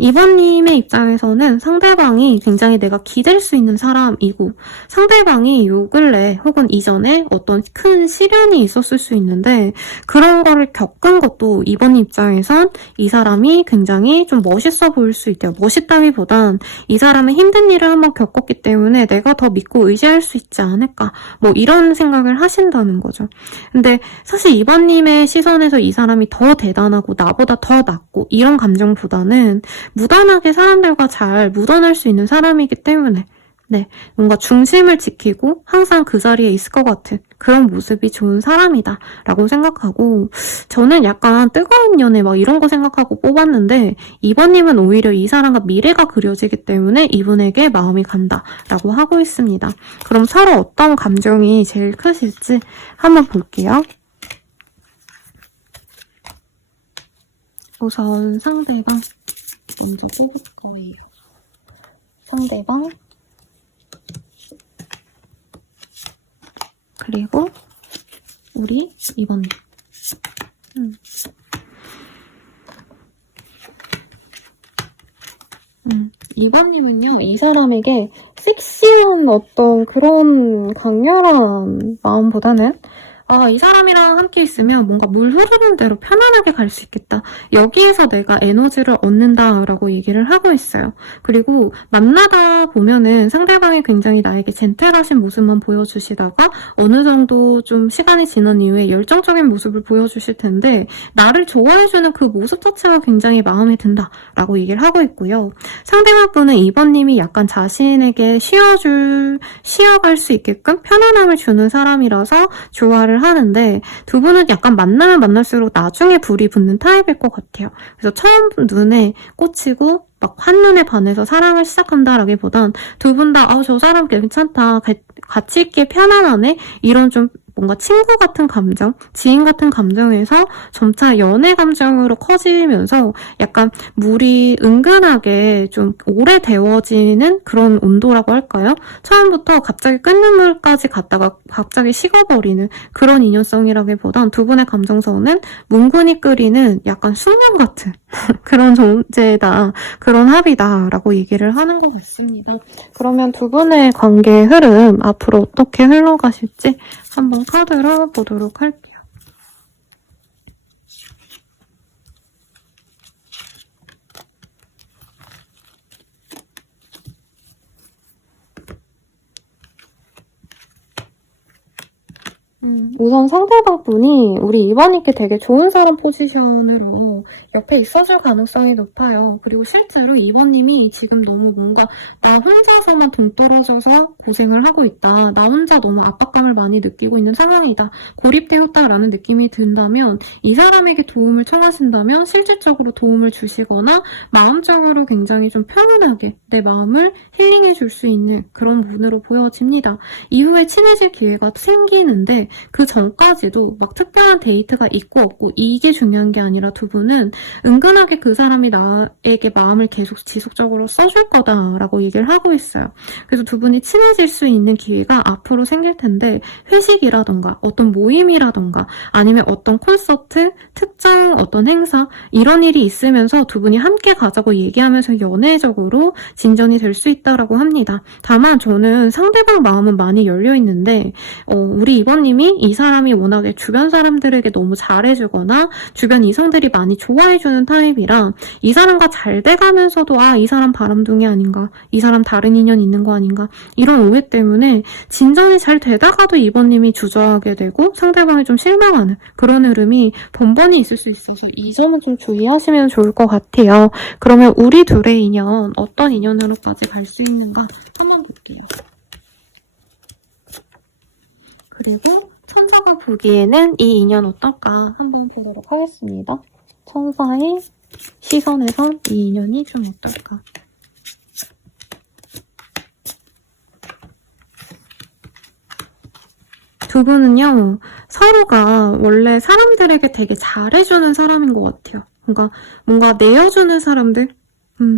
2번님의 입장에서는 상대방이 굉장히 내가 기댈 수 있는 사람이고 상대방이 요 근래 혹은 이전에 어떤 큰 시련이 있었을 수 있는데 그런 거를 겪은 것도 2번님 입장에선 이 사람이 굉장히 좀 멋있어 보일 수 있대요. 멋있다기보단 이 사람은 힘든 일을 한번 겪었기 때문에 내가 더 믿고 의지할 수 있지 않을까 뭐 이런 생각을 하신다는 거죠. 근데 사실 2번님의 시선에서 이 사람이 더 대단하고 나보다 더 낫고 이런 감정보다는 무던하게 사람들과 잘 묻어날 수 있는 사람이기 때문에 뭔가 중심을 지키고 항상 그 자리에 있을 것 같은 그런 모습이 좋은 사람이다 라고 생각하고 저는 약간 뜨거운 연애 막 이런 거 생각하고 뽑았는데 2번님은 오히려 이 사람과 미래가 그려지기 때문에 이분에게 마음이 간다 라고 하고 있습니다. 그럼 서로 어떤 감정이 제일 크실지 한번 볼게요. 우선 상대방 먼저 뽑을 거예요. 상대방 그리고 우리 2번님. 이번님은요, 이 사람에게 섹시한 어떤 그런 강렬한 마음보다는 이 사람이랑 함께 있으면 뭔가 물 흐르는 대로 편안하게 갈 수 있겠다. 여기에서 내가 에너지를 얻는다라고 얘기를 하고 있어요. 그리고 만나다 보면은 상대방이 굉장히 나에게 젠틀하신 모습만 보여주시다가 어느 정도 좀 시간이 지난 이후에 열정적인 모습을 보여주실 텐데 나를 좋아해주는 그 모습 자체가 굉장히 마음에 든다라고 얘기를 하고 있고요. 상대방 분은 2번님이 약간 자신에게 쉬어갈 수 있게끔 편안함을 주는 사람이라서 좋아를 하는데 두 분은 약간 만나면 만날수록 나중에 불이 붙는 타입일 것 같아요. 그래서 처음 눈에 꽂히고 막 한눈에 반해서 사랑을 시작한다라기보단 두 분 다 저 사람 괜찮다, 같이 있기 편안하네 이런 좀 뭔가 친구 같은 감정, 지인 같은 감정에서 점차 연애 감정으로 커지면서 약간 물이 은근하게 좀 오래 데워지는 그런 온도라고 할까요? 처음부터 갑자기 끓는 물까지 갔다가 갑자기 식어버리는 그런 인연성이라기보단 두 분의 감정선은 뭉근히 끓이는 약간 숙면 같은 그런 존재다, 그런 합이다라고 얘기를 하는 것 같습니다. 그러면 두 분의 관계의 흐름 앞으로 어떻게 흘러가실지 한번 카드를 보도록 할게요. 우선 상대방 분이 우리 2번님께 되게 좋은 사람 포지션으로 옆에 있어줄 가능성이 높아요. 그리고 실제로 2번님이 지금 너무 뭔가 나 혼자서만 동떨어져서 고생을 하고 있다. 나 혼자 너무 압박감을 많이 느끼고 있는 상황이다. 고립되었다라는 느낌이 든다면 이 사람에게 도움을 청하신다면 실질적으로 도움을 주시거나 마음적으로 굉장히 좀 편안하게 내 마음을 힐링해 줄 수 있는 그런 분으로 보여집니다. 이후에 친해질 기회가 생기는데 그 전까지도 막 특별한 데이트가 있고 없고 이게 중요한 게 아니라 두 분은 은근하게 그 사람이 나에게 마음을 계속 지속적으로 써줄 거다라고 얘기를 하고 있어요. 그래서 두 분이 친해질 수 있는 기회가 앞으로 생길 텐데 회식이라던가 어떤 모임이라던가 아니면 어떤 콘서트, 특정 어떤 행사 이런 일이 있으면서 두 분이 함께 가자고 얘기하면서 연애적으로 진전이 될 수 있다라고 합니다. 다만 저는 상대방 마음은 많이 열려 있는데 우리 이번님이 이 사람이 워낙에 주변 사람들에게 너무 잘해주거나 주변 이성들이 많이 좋아해주는 타입이라 이 사람과 잘 돼가면서도 이 사람 바람둥이 아닌가, 이 사람 다른 인연 있는 거 아닌가 이런 오해 때문에 진전이 잘 되다가도 이번님이 주저하게 되고 상대방이 좀 실망하는 그런 흐름이 번번이 있을 수 있어서 이 점은 좀 주의하시면 좋을 것 같아요. 그러면 우리 둘의 인연 어떤 인연으로까지 갈 수 있는가 한번 볼게요. 그리고 천사가 보기에는 이 인연 어떨까 한번 보도록 하겠습니다. 천사의 시선에선 이 인연이 좀 어떨까. 두 분은요, 서로가 원래 사람들에게 되게 잘해주는 사람인 것 같아요. 뭔가 내어주는 사람들?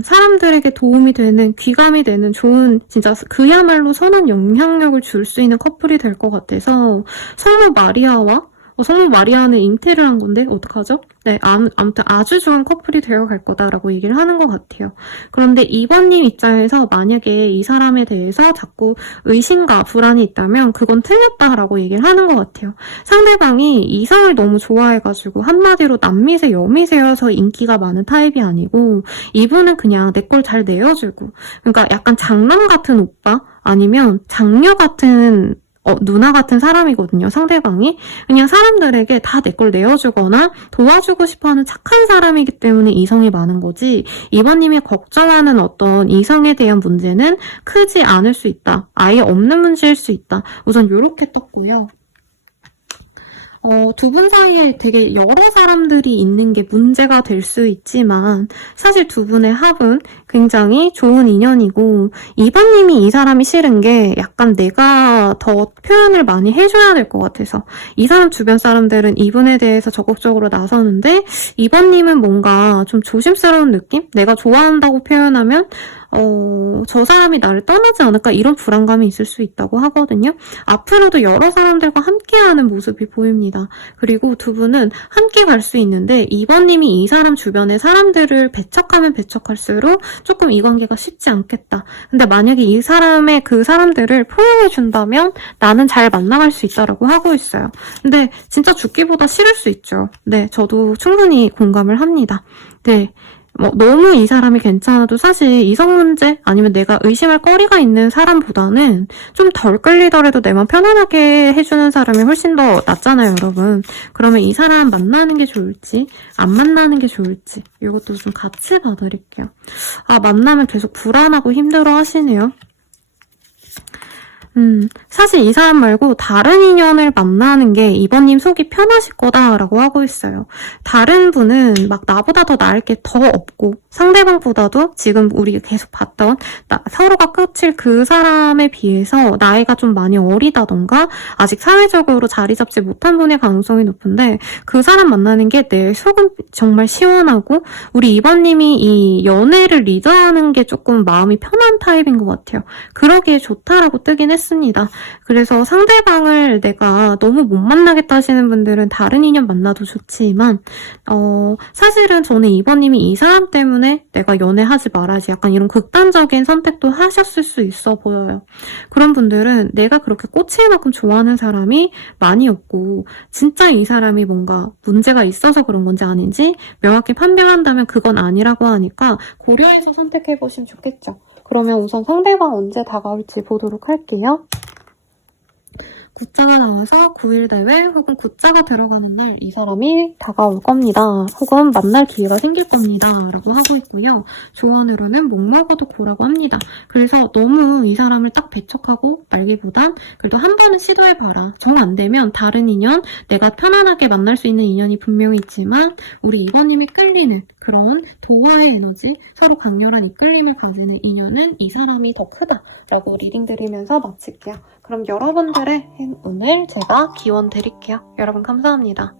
사람들에게 도움이 되는, 귀감이 되는 좋은, 진짜 그야말로 선한 영향력을 줄 수 있는 커플이 될 것 같아서 성모 마리아와 성모 마리아는 잉태를 한 건데 어떡하죠? 네, 아무튼 아주 좋은 커플이 되어갈 거다라고 얘기를 하는 것 같아요. 그런데 2번님 입장에서 만약에 이 사람에 대해서 자꾸 의심과 불안이 있다면 그건 틀렸다라고 얘기를 하는 것 같아요. 상대방이 이성을 너무 좋아해가지고 한마디로 남미세 여미세여서 인기가 많은 타입이 아니고 이분은 그냥 내 걸 잘 내어주고, 그러니까 약간 장남 같은 오빠 아니면 장녀 같은 누나 같은 사람이거든요, 상대방이. 그냥 사람들에게 다 내 걸 내어주거나 도와주고 싶어하는 착한 사람이기 때문에 이성이 많은 거지, 이번님이 걱정하는 어떤 이성에 대한 문제는 크지 않을 수 있다. 아예 없는 문제일 수 있다. 우선 이렇게 떴고요. 두 분 사이에 되게 여러 사람들이 있는 게 문제가 될 수 있지만 사실 두 분의 합은 굉장히 좋은 인연이고 2번님이 이 사람이 싫은 게 약간 내가 더 표현을 많이 해줘야 될 것 같아서 이 사람 주변 사람들은 이분에 대해서 적극적으로 나서는데 2번님은 뭔가 좀 조심스러운 느낌? 내가 좋아한다고 표현하면 저 사람이 나를 떠나지 않을까 이런 불안감이 있을 수 있다고 하거든요. 앞으로도 여러 사람들과 함께하는 모습이 보입니다. 그리고 두 분은 함께 갈 수 있는데 2번님이 이 사람 주변의 사람들을 배척하면 배척할수록 조금 이 관계가 쉽지 않겠다. 근데 만약에 이 사람의 그 사람들을 포용해준다면 나는 잘 만나갈 수 있다라고 하고 있어요. 근데 진짜 죽기보다 싫을 수 있죠. 네, 저도 충분히 공감을 합니다. 네. 너무 이 사람이 괜찮아도 사실 이성 문제 아니면 내가 의심할 거리가 있는 사람보다는 좀 덜 끌리더라도 내 맘 편안하게 해주는 사람이 훨씬 더 낫잖아요, 여러분. 그러면 이 사람 만나는 게 좋을지 안 만나는 게 좋을지 이것도 좀 같이 봐드릴게요. 만나면 계속 불안하고 힘들어 하시네요. 사실 이 사람 말고 다른 인연을 만나는 게 이번님 속이 편하실 거다라고 하고 있어요. 다른 분은 막 나보다 더 나을 게 더 없고 상대방보다도 지금 우리 계속 봤던 서로가 끝일 그 사람에 비해서 나이가 좀 많이 어리다던가 아직 사회적으로 자리 잡지 못한 분의 가능성이 높은데 그 사람 만나는 게 내 속은 정말 시원하고 우리 이번님이 이 연애를 리드하는 게 조금 마음이 편한 타입인 것 같아요. 그러기에 좋다라고 뜨긴 했습니다. 그래서 상대방을 내가 너무 못 만나겠다 하시는 분들은 다른 인연 만나도 좋지만 사실은 저는 이번님이 이 사람 때문에 내가 연애하지 말아야지 약간 이런 극단적인 선택도 하셨을 수 있어 보여요. 그런 분들은 내가 그렇게 꽂힐 만큼 좋아하는 사람이 많이 없고 진짜 이 사람이 뭔가 문제가 있어서 그런 건지 아닌지 명확히 판별한다면 그건 아니라고 하니까 고려해서 선택해보시면 좋겠죠. 그러면 우선 상대방 언제 다가올지 보도록 할게요. 굿자가 나와서 9일 대회 혹은 굿자가 들어가는 날 이 사람이 다가올 겁니다. 혹은 만날 기회가 생길 겁니다. 라고 하고 있고요. 조언으로는 못 먹어도 고라고 합니다. 그래서 너무 이 사람을 딱 배척하고 말기보단 그래도 한 번은 시도해봐라. 정 안 되면 다른 인연, 내가 편안하게 만날 수 있는 인연이 분명히 있지만 우리 이번님이 끌리는 그런 도화의 에너지, 서로 강렬한 이끌림을 가지는 인연은 이 사람이 더 크다라고 리딩 드리면서 마칠게요. 그럼 여러분들의 행운을 제가 기원 드릴게요. 여러분 감사합니다.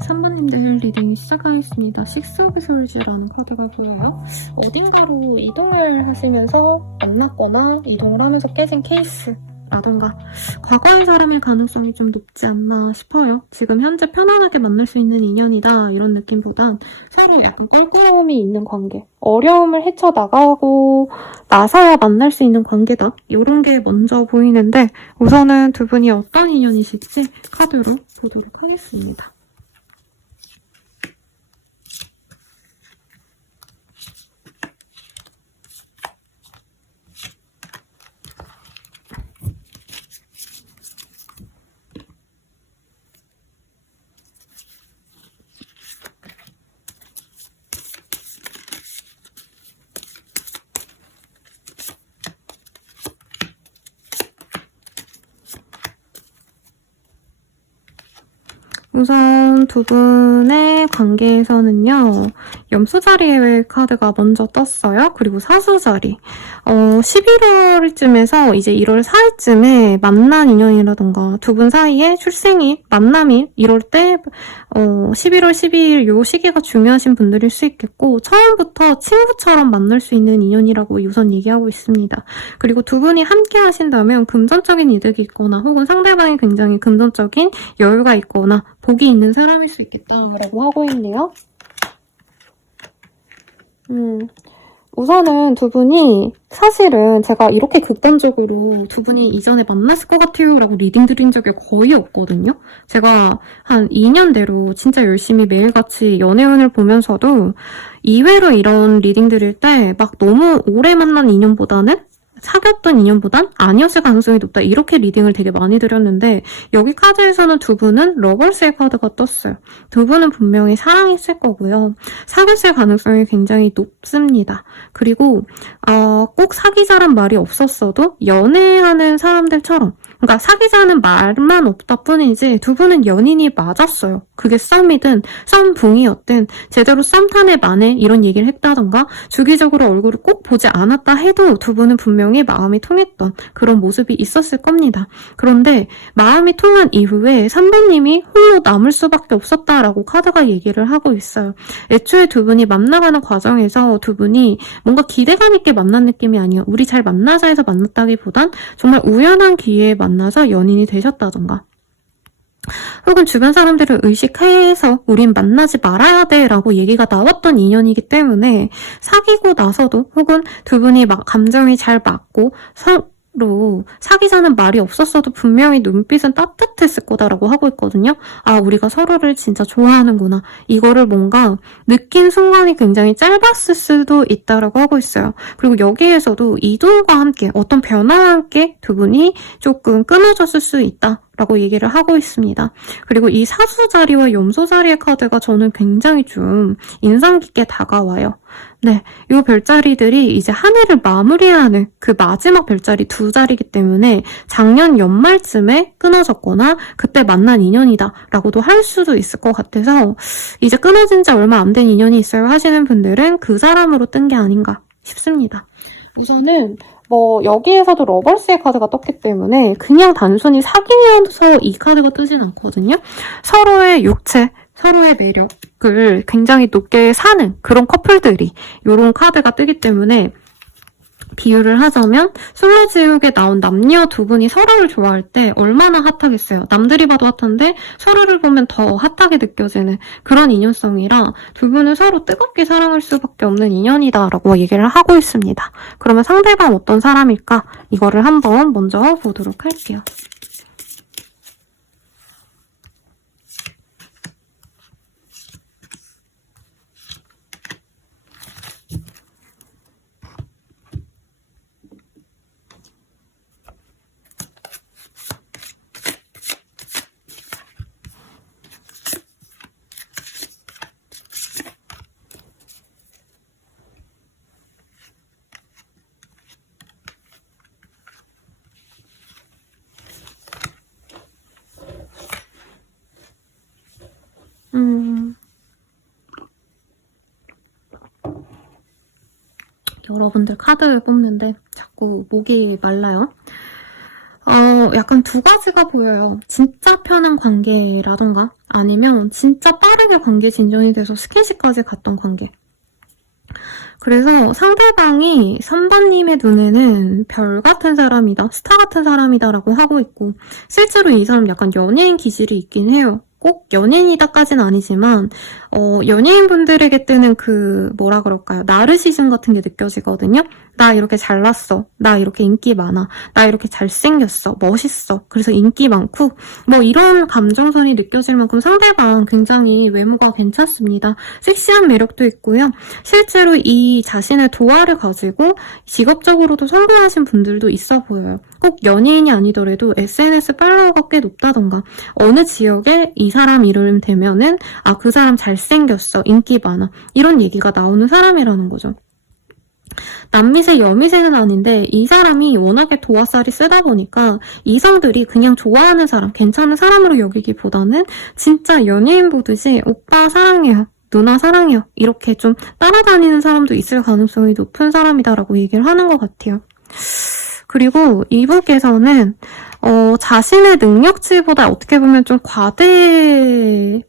3번님들 리딩이 시작하겠습니다. 식스 오브 솔즈라는 카드가 보여요. 어딘가로 이동을 하시면서 만났거나 이동을 하면서 깨진 케이스 라던가 과거의 사람일 가능성이 좀 높지 않나 싶어요. 지금 현재 편안하게 만날 수 있는 인연이다 이런 느낌보단 서로 약간 껄끄러움이 있는 관계, 어려움을 헤쳐나가고 나서야 만날 수 있는 관계다 이런 게 먼저 보이는데 우선은 두 분이 어떤 인연이실지 카드로 보도록 하겠습니다. 우선 두 분의 관계에서는요. 염소 자리의 카드가 먼저 떴어요. 그리고 사수 자리. 11월쯤에서 이제 1월 4일쯤에 만난 인연이라던가 두 분 사이에 출생일, 만남일 이럴 때 11월 12일 요 시기가 중요하신 분들일 수 있겠고 처음부터 친구처럼 만날 수 있는 인연이라고 우선 얘기하고 있습니다. 그리고 두 분이 함께 하신다면 금전적인 이득이 있거나 혹은 상대방이 굉장히 금전적인 여유가 있거나 복이 있는 사람일 수 있겠다라고 하고 있네요. 우선은 두 분이 사실은 제가 이렇게 극단적으로 두 분이 이전에 만났을 것 같아요 라고 리딩 드린 적이 거의 없거든요. 제가 한 2년대로 진짜 열심히 매일같이 연애운을 보면서도 이외로 이런 리딩 드릴 때 막 너무 오래 만난 인연보다는 사귀었던 인연보단 아니었을 가능성이 높다 이렇게 리딩을 되게 많이 드렸는데 여기 카드에서는 두 분은 러버스의 카드가 떴어요. 두 분은 분명히 사랑했을 거고요. 사귀었을 가능성이 굉장히 높습니다. 그리고 꼭 사귀자란 말이 없었어도 연애하는 사람들처럼 그러니까 사귀자는 말만 없다 뿐이지 두 분은 연인이 맞았어요. 그게 썸이든 썸붕이었든 제대로 썸탄에 만에 이런 얘기를 했다던가 주기적으로 얼굴을 꼭 보지 않았다 해도 두 분은 분명히 마음이 통했던 그런 모습이 있었을 겁니다. 그런데 마음이 통한 이후에 3번님이 홀로 남을 수밖에 없었다라고 카드가 얘기를 하고 있어요. 애초에 두 분이 만나가는 과정에서 두 분이 뭔가 기대감 있게 만난 느낌이 아니에요. 우리 잘 만나자 해서 만났다기보단 정말 우연한 기회에 만나서 연인이 되셨다던가 혹은 주변 사람들을 의식해서 우린 만나지 말아야 돼 라고 얘기가 나왔던 인연이기 때문에 사귀고 나서도 혹은 두 분이 막 감정이 잘 맞고 서로 사귀자는 말이 없었어도 분명히 눈빛은 따뜻했을 거다라고 하고 있거든요. 아, 우리가 서로를 진짜 좋아하는구나. 이거를 뭔가 느낀 순간이 굉장히 짧았을 수도 있다라고 하고 있어요. 그리고 여기에서도 이동과 함께 어떤 변화와 함께 두 분이 조금 끊어졌을 수 있다. 라고 얘기를 하고 있습니다. 그리고 이 사수 자리와 염소 자리의 카드가 저는 굉장히 좀 인상 깊게 다가와요. 네, 이 별자리들이 이제 한 해를 마무리하는 그 마지막 별자리 두 자리이기 때문에 작년 연말쯤에 끊어졌거나 그때 만난 인연이다 라고도 할 수도 있을 것 같아서 이제 끊어진 지 얼마 안 된 인연이 있어요 하시는 분들은 그 사람으로 뜬 게 아닌가 싶습니다. 우선은 여기에서도 러버스의 카드가 떴기 때문에 그냥 단순히 사귀면서 이 카드가 뜨진 않거든요. 서로의 육체, 서로의 매력을 굉장히 높게 사는 그런 커플들이 이런 카드가 뜨기 때문에 비유를 하자면 솔로지옥에 나온 남녀 두 분이 서로를 좋아할 때 얼마나 핫하겠어요. 남들이 봐도 핫한데 서로를 보면 더 핫하게 느껴지는 그런 인연성이라 두 분은 서로 뜨겁게 사랑할 수밖에 없는 인연이다라고 얘기를 하고 있습니다. 그러면 상대방 어떤 사람일까? 이거를 한번 먼저 보도록 할게요. 여러분들 카드 뽑는데 자꾸 목이 말라요. 약간 두 가지가 보여요. 진짜 편한 관계라던가 아니면 진짜 빠르게 관계 진전이 돼서 스킨십까지 갔던 관계. 그래서 상대방이 3번님의 눈에는 별 같은 사람이다, 스타 같은 사람이다라고 하고 있고 실제로 이 사람 약간 연예인 기질이 있긴 해요. 꼭 연예인이다까지는 아니지만 연예인분들에게 뜨는 그 뭐라 그럴까요? 나르시즘 같은 게 느껴지거든요. 나 이렇게 잘났어. 나 이렇게 인기 많아. 나 이렇게 잘생겼어. 멋있어. 그래서 인기 많고 뭐 이런 감정선이 느껴질 만큼 상대방 굉장히 외모가 괜찮습니다. 섹시한 매력도 있고요. 실제로 이 자신의 도화를 가지고 직업적으로도 성공하신 분들도 있어 보여요. 꼭 연예인이 아니더라도 SNS 팔로워가 꽤 높다던가 어느 지역에 이 사람 이름 대면은 그 사람 잘생겼어. 인기 많아. 이런 얘기가 나오는 사람이라는 거죠. 남미세 여미세는 아닌데 이 사람이 워낙에 도화살이 세다 보니까 이성들이 그냥 좋아하는 사람, 괜찮은 사람으로 여기기보다는 진짜 연예인 보듯이 오빠 사랑해요, 누나 사랑해요 이렇게 좀 따라다니는 사람도 있을 가능성이 높은 사람이다라고 얘기를 하는 것 같아요. 그리고 이분께서는 자신의 능력치보다 어떻게 보면 좀 과대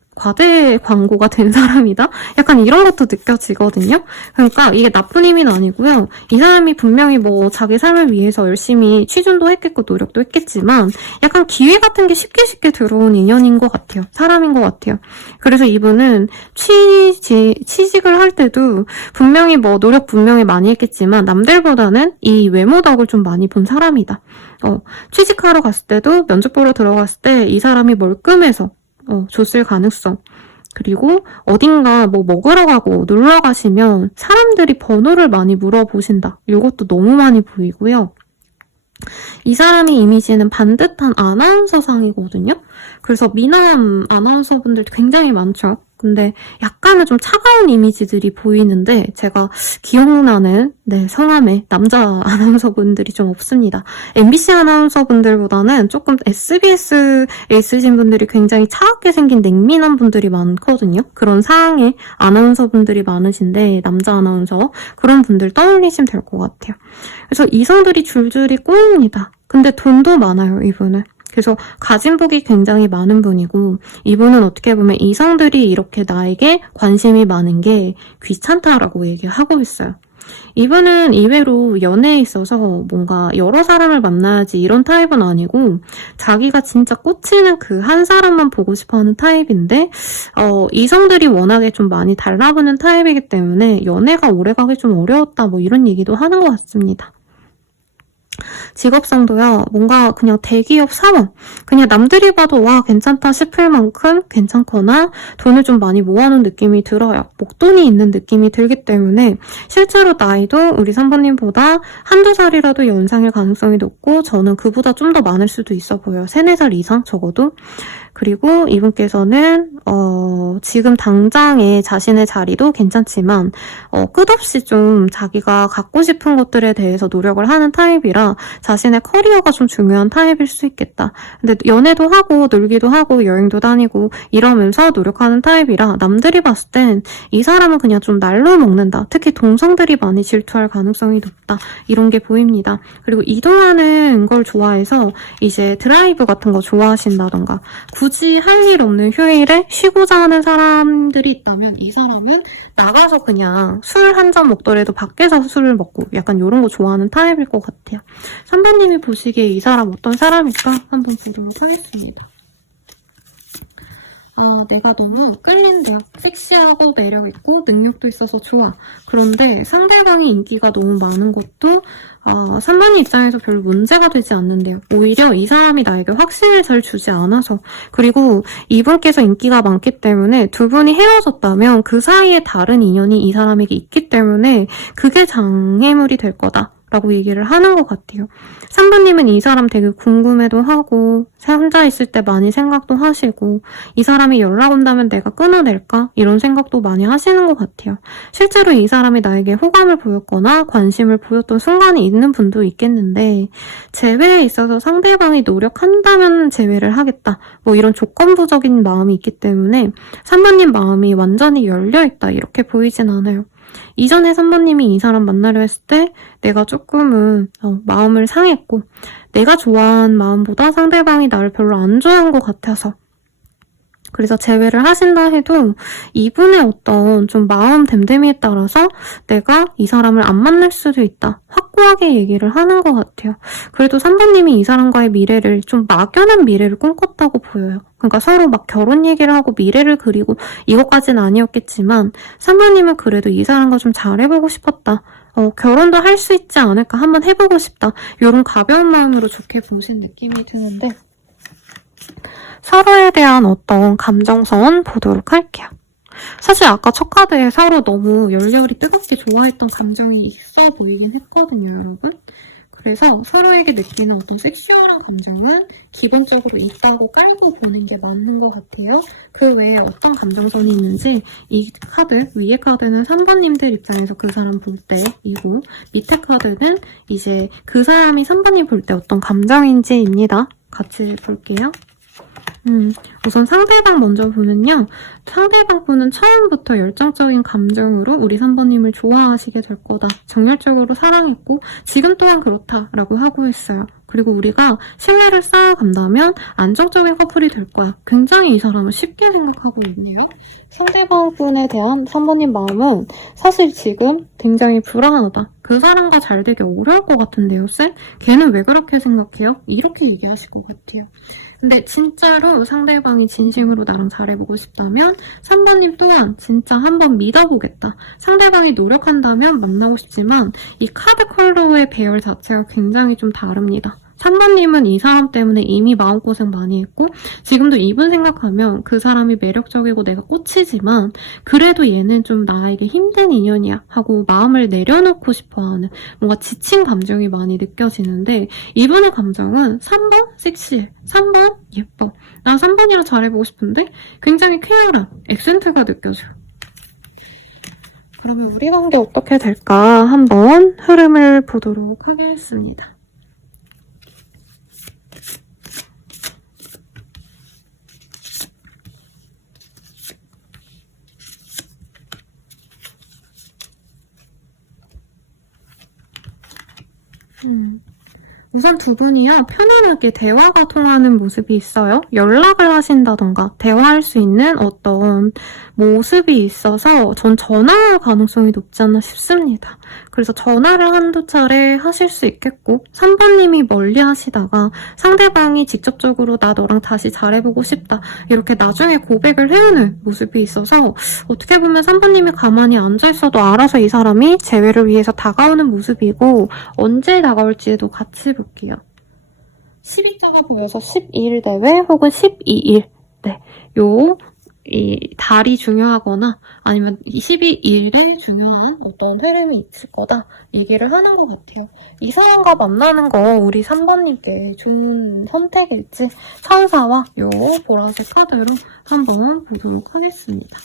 광고가 된 사람이다? 약간 이런 것도 느껴지거든요? 그러니까 이게 나쁜 의미는 아니고요. 이 사람이 분명히 뭐 자기 삶을 위해서 열심히 취준도 했겠고 노력도 했겠지만 약간 기회 같은 게 쉽게 들어온 인연인 것 같아요. 사람인 것 같아요. 그래서 이분은 취직을 할 때도 분명히 뭐 노력 분명히 많이 했겠지만 남들보다는 이 외모 덕을 좀 많이 본 사람이다. 취직하러 갔을 때도 면접 보러 들어갔을 때 이 사람이 멀끔해서 줬을 가능성. 그리고 어딘가 뭐 먹으러 가고 놀러 가시면 사람들이 번호를 많이 물어보신다. 이것도 너무 많이 보이고요. 이 사람의 이미지는 반듯한 아나운서상이거든요. 그래서 미남 아나운서분들 굉장히 많죠. 근데 약간은 좀 차가운 이미지들이 보이는데 제가 기억나는 성함에 남자 아나운서분들이 좀 없습니다. MBC 아나운서분들보다는 조금 SBS에 있으신 분들이 굉장히 차갑게 생긴 냉민한 분들이 많거든요. 그런 상황의 아나운서분들이 많으신데 남자 아나운서 그런 분들 떠올리시면 될 것 같아요. 그래서 이성들이 줄줄이 꼬입니다. 근데 돈도 많아요, 이분은. 그래서 가진 복이 굉장히 많은 분이고 이분은 어떻게 보면 이성들이 이렇게 나에게 관심이 많은 게 귀찮다라고 얘기하고 있어요. 이분은 이외로 연애에 있어서 뭔가 여러 사람을 만나야지 이런 타입은 아니고 자기가 진짜 꽂히는 그 한 사람만 보고 싶어하는 타입인데 이성들이 워낙에 좀 많이 달라붙는 타입이기 때문에 연애가 오래가기 좀 어려웠다 뭐 이런 얘기도 하는 것 같습니다. 직업상도요, 뭔가 그냥 대기업 사원, 그냥 남들이 봐도 와 괜찮다 싶을 만큼 괜찮거나 돈을 좀 많이 모아놓은 느낌이 들어요. 목돈이 있는 느낌이 들기 때문에 실제로 나이도 우리 3번님보다 한두 살이라도 연상일 가능성이 높고 저는 그보다 좀 더 많을 수도 있어 보여요. 3, 4살 이상 적어도. 그리고 이분께서는 지금 당장의 자신의 자리도 괜찮지만 끝없이 좀 자기가 갖고 싶은 것들에 대해서 노력을 하는 타입이라 자신의 커리어가 좀 중요한 타입일 수 있겠다. 근데 연애도 하고 놀기도 하고 여행도 다니고 이러면서 노력하는 타입이라 남들이 봤을 땐 이 사람은 그냥 좀 날로 먹는다. 특히 동성들이 많이 질투할 가능성이 높다. 이런 게 보입니다. 그리고 이동하는 걸 좋아해서 이제 드라이브 같은 거 좋아하신다던가 굳이 할 일 없는 휴일에 쉬고자 하는 사람들이 있다면 이 사람은 나가서 그냥 술 한 잔 먹더라도 밖에서 술을 먹고 약간 이런 거 좋아하는 타입일 것 같아요. 3번님이 보시기에 이 사람 어떤 사람일까 한번 보도록 하겠습니다. 내가 너무 끌린대요. 섹시하고 매력있고 능력도 있어서 좋아. 그런데 상대방의 인기가 너무 많은 것도 3번이 입장에서 별로 문제가 되지 않는데요. 오히려 이 사람이 나에게 확신을 잘 주지 않아서 그리고 이분께서 인기가 많기 때문에 두 분이 헤어졌다면 그 사이에 다른 인연이 이 사람에게 있기 때문에 그게 장애물이 될 거다. 라고 얘기를 하는 것 같아요. 3번님은 이 사람 되게 궁금해도 하고 혼자 있을 때 많이 생각도 하시고 이 사람이 연락 온다면 내가 끊어낼까? 이런 생각도 많이 하시는 것 같아요. 실제로 이 사람이 나에게 호감을 보였거나 관심을 보였던 순간이 있는 분도 있겠는데 재회에 있어서 상대방이 노력한다면 재회를 하겠다. 뭐 이런 조건부적인 마음이 있기 때문에 3번님 마음이 완전히 열려있다 이렇게 보이진 않아요. 이전에 3번님이 이 사람 만나려 했을 때 내가 조금은 마음을 상했고 내가 좋아한 마음보다 상대방이 나를 별로 안 좋아한 것 같아서 그래서 제외를 하신다 해도 이분의 어떤 좀 마음 됨됨이에 따라서 내가 이 사람을 안 만날 수도 있다. 확고하게 얘기를 하는 것 같아요. 그래도 3번님이 이 사람과의 미래를 좀 막연한 미래를 꿈꿨다고 보여요. 그러니까 서로 막 결혼 얘기를 하고 미래를 그리고 이것까지는 아니었겠지만 3번님은 그래도 이 사람과 좀 잘해보고 싶었다. 결혼도 할 수 있지 않을까 한번 해보고 싶다. 이런 가벼운 마음으로 좋게 보신 느낌이 드는데 서로에 대한 어떤 감정선 보도록 할게요. 사실 아까 첫 카드에 서로 너무 열렬히 뜨겁게 좋아했던 감정이 있어 보이긴 했거든요, 여러분. 그래서 서로에게 느끼는 어떤 섹슈얼한 감정은 기본적으로 있다고 깔고 보는 게 맞는 것 같아요. 그 외에 어떤 감정선이 있는지 이 카드, 위에 카드는 3번님들 입장에서 그 사람 볼 때이고 밑에 카드는 이제 그 사람이 3번님 볼 때 어떤 감정인지입니다. 같이 볼게요. 우선 상대방 먼저 보면요. 상대방 분은 처음부터 열정적인 감정으로 우리 3번님을 좋아하시게 될 거다. 정열적으로 사랑했고 지금 또한 그렇다라고 하고 있어요. 그리고 우리가 신뢰를 쌓아간다면 안정적인 커플이 될 거야. 굉장히 이 사람을 쉽게 생각하고 있네요. 상대방 분에 대한 3번님 마음은 사실 지금 굉장히 불안하다. 그 사람과 잘 되기 어려울 것 같은데요, 쌤? 걔는 왜 그렇게 생각해요? 이렇게 얘기하실 것 같아요. 근데 진짜로 상대방이 진심으로 나랑 잘해보고 싶다면 3번님 또한 진짜 한번 믿어보겠다. 상대방이 노력한다면 만나고 싶지만 이 카드 컬러의 배열 자체가 굉장히 좀 다릅니다. 3번님은 이 사람 때문에 이미 마음고생 많이 했고 지금도 이분 생각하면 그 사람이 매력적이고 내가 꽂히지만 그래도 얘는 좀 나에게 힘든 인연이야 하고 마음을 내려놓고 싶어하는 뭔가 지친 감정이 많이 느껴지는데 이분의 감정은 3번 섹시해, 3번 예뻐, 나 3번이랑 잘해보고 싶은데 굉장히 쾌활한 액센트가 느껴져요. 그러면 우리 관계 어떻게 될까 한번 흐름을 보도록 하겠습니다. 우선 두 분이요, 편안하게 대화가 통하는 모습이 있어요. 연락을 하신다던가 대화할 수 있는 어떤 모습이 있어서 전 전화할 가능성이 높지 않나 싶습니다. 그래서 전화를 한두 차례 하실 수 있겠고 3번님이 멀리 하시다가 상대방이 직접적으로 나 너랑 다시 잘해보고 싶다 이렇게 나중에 고백을 해오는 모습이 있어서 어떻게 보면 3번님이 가만히 앉아있어도 알아서 이 사람이 재회를 위해서 다가오는 모습이고 언제 다가올지도 같이 볼게요. 12자가 보여서 12일 내외 혹은 12일 네, 이 달이 중요하거나 아니면 12일에 중요한 어떤 흐름이 있을 거다 얘기를 하는 것 같아요. 이 사람과 만나는 거 우리 3번님께 좋은 선택일지 천사와 요 보라색 카드로 한번 보도록 하겠습니다.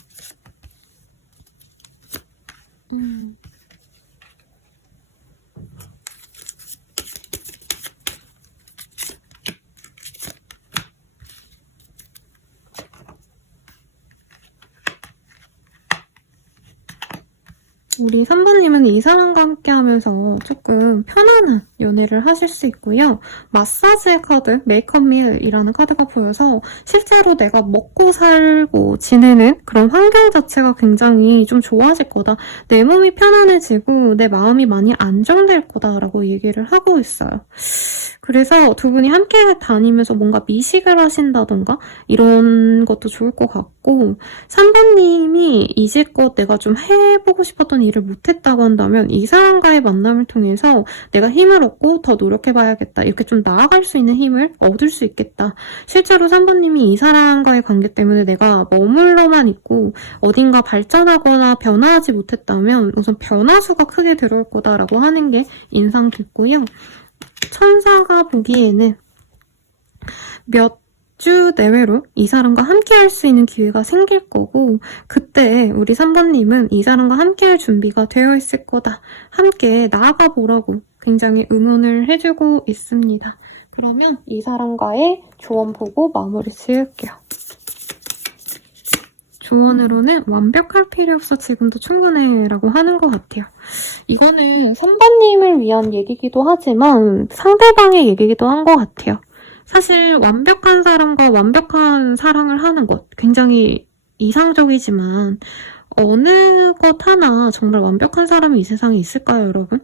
우리 3번님은 이 사람과 함께 하면서 조금 편안한 연애를 하실 수 있고요. 마사지의 카드, 메이크업 밀이라는 카드가 보여서 실제로 내가 먹고 살고 지내는 그런 환경 자체가 굉장히 좀 좋아질 거다. 내 몸이 편안해지고 내 마음이 많이 안정될 거다라고 얘기를 하고 있어요. 그래서 두 분이 함께 다니면서 뭔가 미식을 하신다던가 이런 것도 좋을 것 같고 3번님이 이제껏 내가 좀 해보고 싶었던 일을 못했다고 한다면 이 사람과의 만남을 통해서 내가 힘을 얻고 더 노력해봐야겠다. 이렇게 좀 나아갈 수 있는 힘을 얻을 수 있겠다. 실제로 3번님이 이 사람과의 관계 때문에 내가 머물러만 있고 어딘가 발전하거나 변화하지 못했다면 우선 변화수가 크게 들어올 거다라고 하는 게 인상 깊고요. 천사가 보기에는 몇 주 내외로 이 사람과 함께 할 수 있는 기회가 생길 거고 그때 우리 3번님은 이 사람과 함께 할 준비가 되어 있을 거다. 함께 나아가 보라고 굉장히 응원을 해주고 있습니다. 그러면 이 사람과의 조언 보고 마무리 지을게요. 조언으로는 완벽할 필요 없어 지금도 충분해 라고 하는 것 같아요. 이거는 3번님을 위한 얘기기도 하지만 상대방의 얘기기도 한 것 같아요. 사실 완벽한 사람과 완벽한 사랑을 하는 것 굉장히 이상적이지만 어느 것 하나 정말 완벽한 사람이 이 세상에 있을까요, 여러분?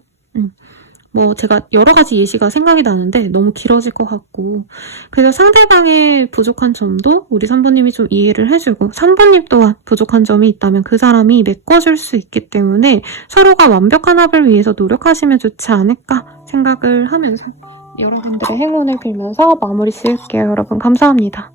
뭐 제가 여러 가지 예시가 생각이 나는데 너무 길어질 것 같고 그래서 상대방의 부족한 점도 우리 3번님이 좀 이해를 해주고 3번님 또한 부족한 점이 있다면 그 사람이 메꿔줄 수 있기 때문에 서로가 완벽한 합을 위해서 노력하시면 좋지 않을까 생각을 하면서 여러분들의 행운을 빌면서 마무리 지을게요. 여러분 감사합니다.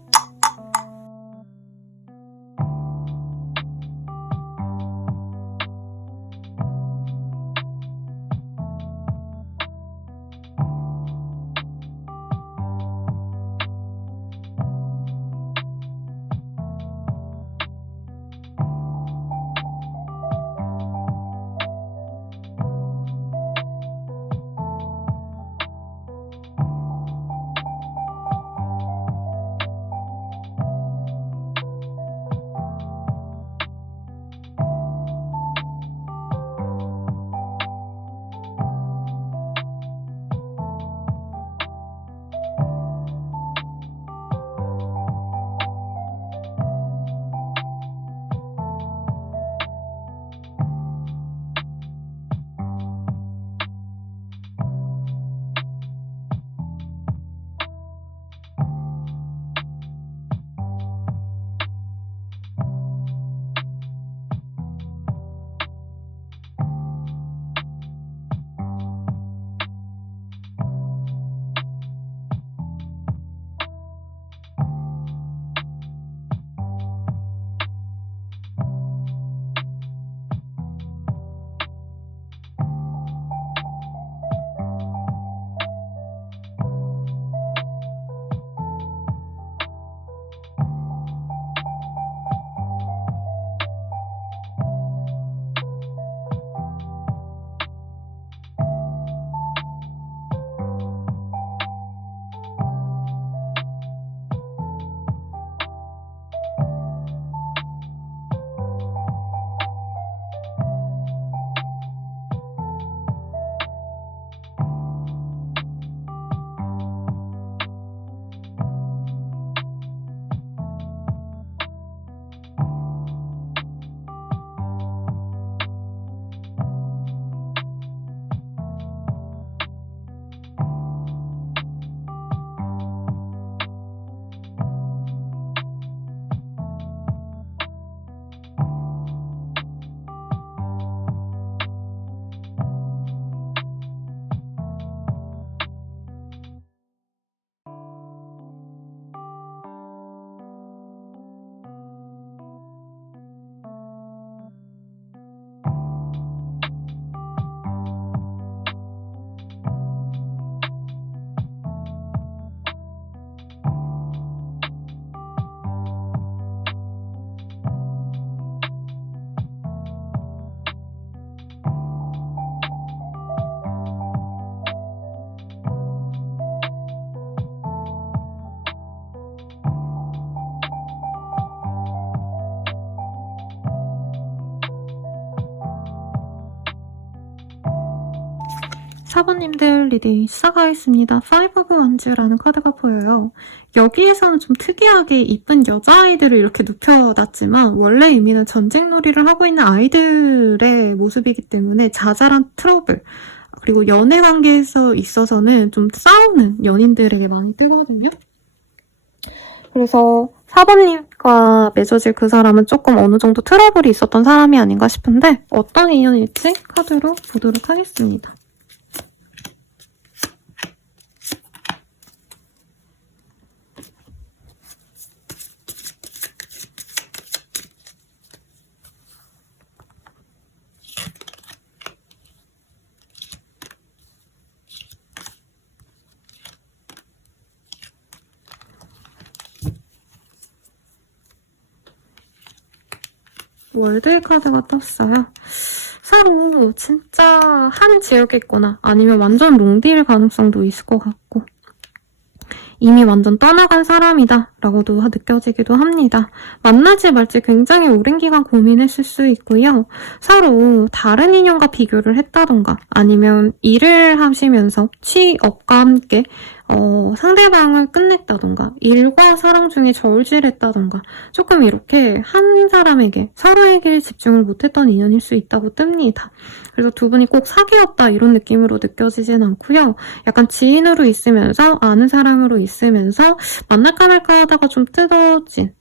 사번님들 리딩 시작하겠습니다. 5 of Wands라는 카드가 보여요. 여기에서는 좀 특이하게 이쁜 여자아이들을 이렇게 눕혀놨지만 원래 의미는 전쟁놀이를 하고 있는 아이들의 모습이기 때문에 자잘한 트러블 그리고 연애 관계에서 있어서는 좀 싸우는 연인들에게 많이 뜨거든요. 그래서 4번님과 맺어질 그 사람은 조금 어느 정도 트러블이 있었던 사람이 아닌가 싶은데 어떤 인연일지 카드로 보도록 하겠습니다. 월드의 카드가 떴어요. 서로 진짜 한 지역에 있거나 아니면 완전 롱디일 가능성도 있을 것 같고 이미 완전 떠나간 사람이다 라고도 느껴지기도 합니다. 만나지 말지 굉장히 오랜 기간 고민했을 수 있고요. 서로 다른 인연과 비교를 했다던가 아니면 일을 하시면서 취업과 함께 상대방을 끝냈다던가 일과 사랑 중에 저울질했다던가 조금 이렇게 한 사람에게 서로에게 집중을 못했던 인연일 수 있다고 뜹니다. 그래서 두 분이 꼭 사귀었다 이런 느낌으로 느껴지진 않고요. 약간 지인으로 있으면서 아는 사람으로 있으면서 만날까 말까 하다가 좀 틀어진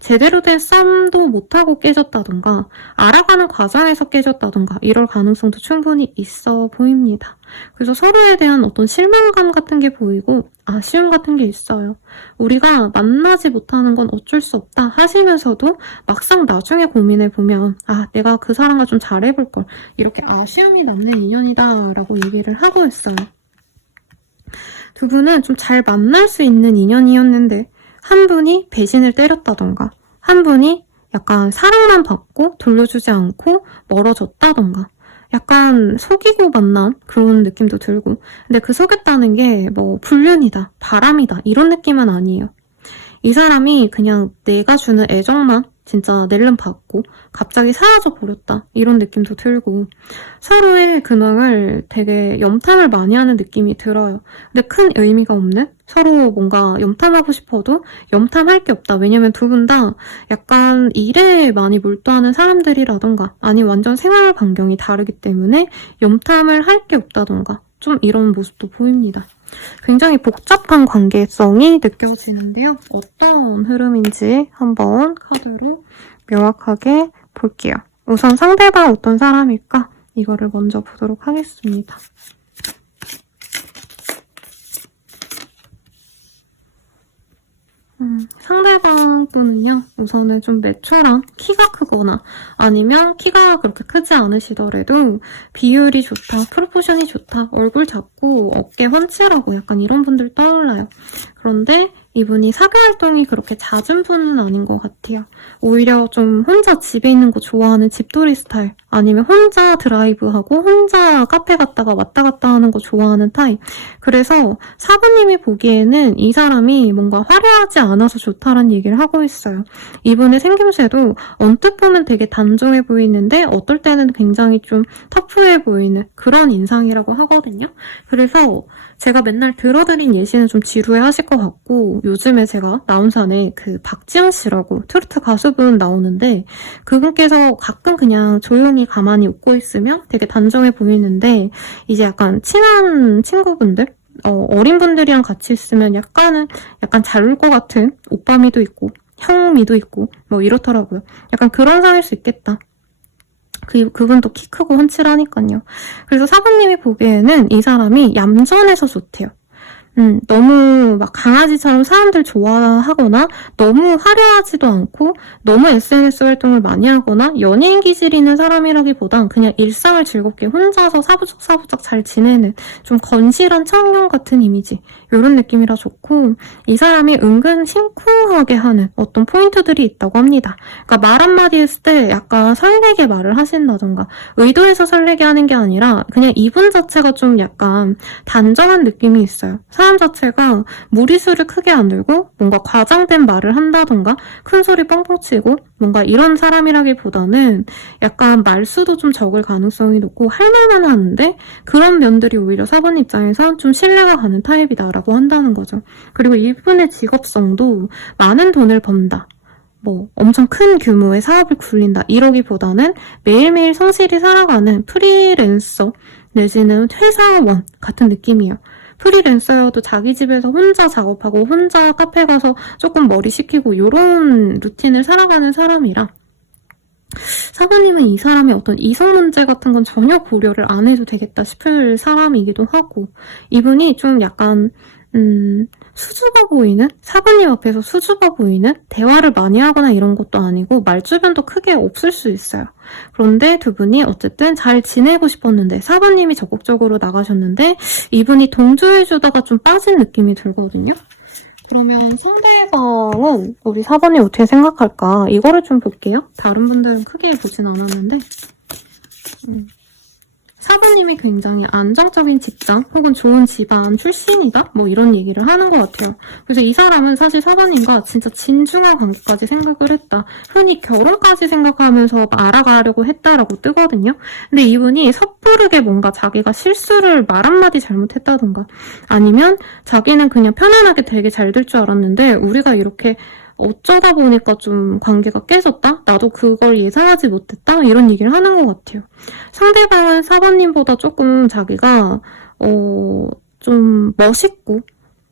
제대로 된 썸도 못하고 깨졌다던가 알아가는 과정에서 깨졌다던가 이럴 가능성도 충분히 있어 보입니다. 그래서 서로에 대한 어떤 실망감 같은 게 보이고 아쉬움 같은 게 있어요. 우리가 만나지 못하는 건 어쩔 수 없다 하시면서도 막상 나중에 고민해보면 내가 그 사람과 좀 잘해볼걸 이렇게 아쉬움이 남는 인연이다 라고 얘기를 하고 있어요. 두 분은 좀 잘 만날 수 있는 인연이었는데 한 분이 배신을 때렸다던가 한 분이 약간 사랑만 받고 돌려주지 않고 멀어졌다던가 약간 속이고 만난 그런 느낌도 들고 근데 그 속였다는 게 뭐 불륜이다, 바람이다 이런 느낌은 아니에요. 이 사람이 그냥 내가 주는 애정만 진짜 낼름 받고 갑자기 사라져 버렸다 이런 느낌도 들고 서로의 근황을 되게 염탐을 많이 하는 느낌이 들어요. 근데 큰 의미가 없는 서로 뭔가 염탐하고 싶어도 염탐할 게 없다. 왜냐면 두 분 다 약간 일에 많이 몰두하는 사람들이라던가 아니면 완전 생활 반경이 다르기 때문에 염탐을 할 게 없다던가 좀 이런 모습도 보입니다. 굉장히 복잡한 관계성이 느껴지는데요. 어떤 흐름인지 한번 카드로 명확하게 볼게요. 우선 상대방 어떤 사람일까? 이거를 먼저 보도록 하겠습니다. 상대방 분은요, 우선은 좀 매초랑 키가 크거나 아니면 키가 그렇게 크지 않으시더라도 비율이 좋다, 프로포션이 좋다, 얼굴 작고 어깨 훤칠하고 약간 이런 분들 떠올라요. 그런데 이분이 사교 활동이 그렇게 잦은 분은 아닌 것 같아요. 오히려 좀 혼자 집에 있는 거 좋아하는 집돌이 스타일 아니면 혼자 드라이브하고 혼자 카페 갔다가 왔다 갔다 하는 거 좋아하는 타입. 그래서 사부님이 보기에는 이 사람이 뭔가 화려하지 않아서 좋다라는 얘기를 하고 있어요. 이분의 생김새도 언뜻 보면 되게 단정해 보이는데 어떨 때는 굉장히 좀 터프해 보이는 그런 인상이라고 하거든요. 그래서 제가 맨날 들어드린 예시는 좀 지루해 하실 것 같고 요즘에 제가 나온산에 그 박지영 씨라고 트로트 가수분 나오는데 그분께서 가끔 그냥 조용히 가만히 웃고 있으면 되게 단정해 보이는데 이제 약간 친한 친구분들 어린 분들이랑 같이 있으면 약간 잘 울 것 같은 오빠미도 있고 형미도 있고 뭐 이렇더라고요. 약간 그런 상일 수 있겠다. 그분도 키 크고 훤칠하니까요. 그래서 사부님이 보기에는 이 사람이 얌전해서 좋대요. 너무 막 강아지처럼 사람들 좋아하거나 너무 화려하지도 않고 너무 SNS 활동을 많이 하거나 연예인 기질 있는 사람이라기보단 그냥 일상을 즐겁게 혼자서 사부작사부작 잘 지내는 좀 건실한 청년 같은 이미지 이런 느낌이라 좋고 이 사람이 은근 심쿵하게 하는 어떤 포인트들이 있다고 합니다. 그러니까 말 한마디 했을 때 약간 설레게 말을 하신다던가 의도해서 설레게 하는 게 아니라 그냥 이분 자체가 좀 약간 단정한 느낌이 있어요. 사람 자체가 무리수를 크게 안 들고 뭔가 과장된 말을 한다던가 큰 소리 뻥뻥 치고 뭔가 이런 사람이라기보다는 약간 말수도 좀 적을 가능성이 높고 할 말만 하는데 그런 면들이 오히려 사번 입장에선 좀 신뢰가 가는 타입이다라고 한다는 거죠. 그리고 이분의 직업성도 많은 돈을 번다. 뭐 엄청 큰 규모의 사업을 굴린다 이러기보다는 매일매일 성실히 살아가는 프리랜서 내지는 회사원 같은 느낌이에요. 프리랜서여도 자기 집에서 혼자 작업하고 혼자 카페 가서 조금 머리 식히고 이런 루틴을 살아가는 사람이라 사부님은 이 사람의 어떤 이성 문제 같은 건 전혀 고려를 안 해도 되겠다 싶을 사람이기도 하고 이분이 좀 약간 수줍어 보이는? 사부님 앞에서 수줍어 보이는? 대화를 많이 하거나 이런 것도 아니고 말주변도 크게 없을 수 있어요. 그런데 두 분이 어쨌든 잘 지내고 싶었는데 사부님이 적극적으로 나가셨는데 이분이 동조해주다가 좀 빠진 느낌이 들거든요. 그러면 상대방은 우리 사부님 어떻게 생각할까? 이거를 좀 볼게요. 다른 분들은 크게 보진 않았는데 사부님이 굉장히 안정적인 직장 혹은 좋은 집안 출신이다? 뭐 이런 얘기를 하는 것 같아요. 그래서 이 사람은 사실 사부님과 진짜 진중한 관계까지 생각을 했다. 흔히 결혼까지 생각하면서 알아가려고 했다라고 뜨거든요. 근데 이분이 섣부르게 뭔가 자기가 실수를 말 한마디 잘못했다던가 아니면 자기는 그냥 편안하게 되게 잘 될 줄 알았는데 우리가 이렇게 어쩌다 보니까 좀 관계가 깨졌다? 나도 그걸 예상하지 못했다? 이런 얘기를 하는 것 같아요. 상대방은 사부님보다 조금 자기가 좀 멋있고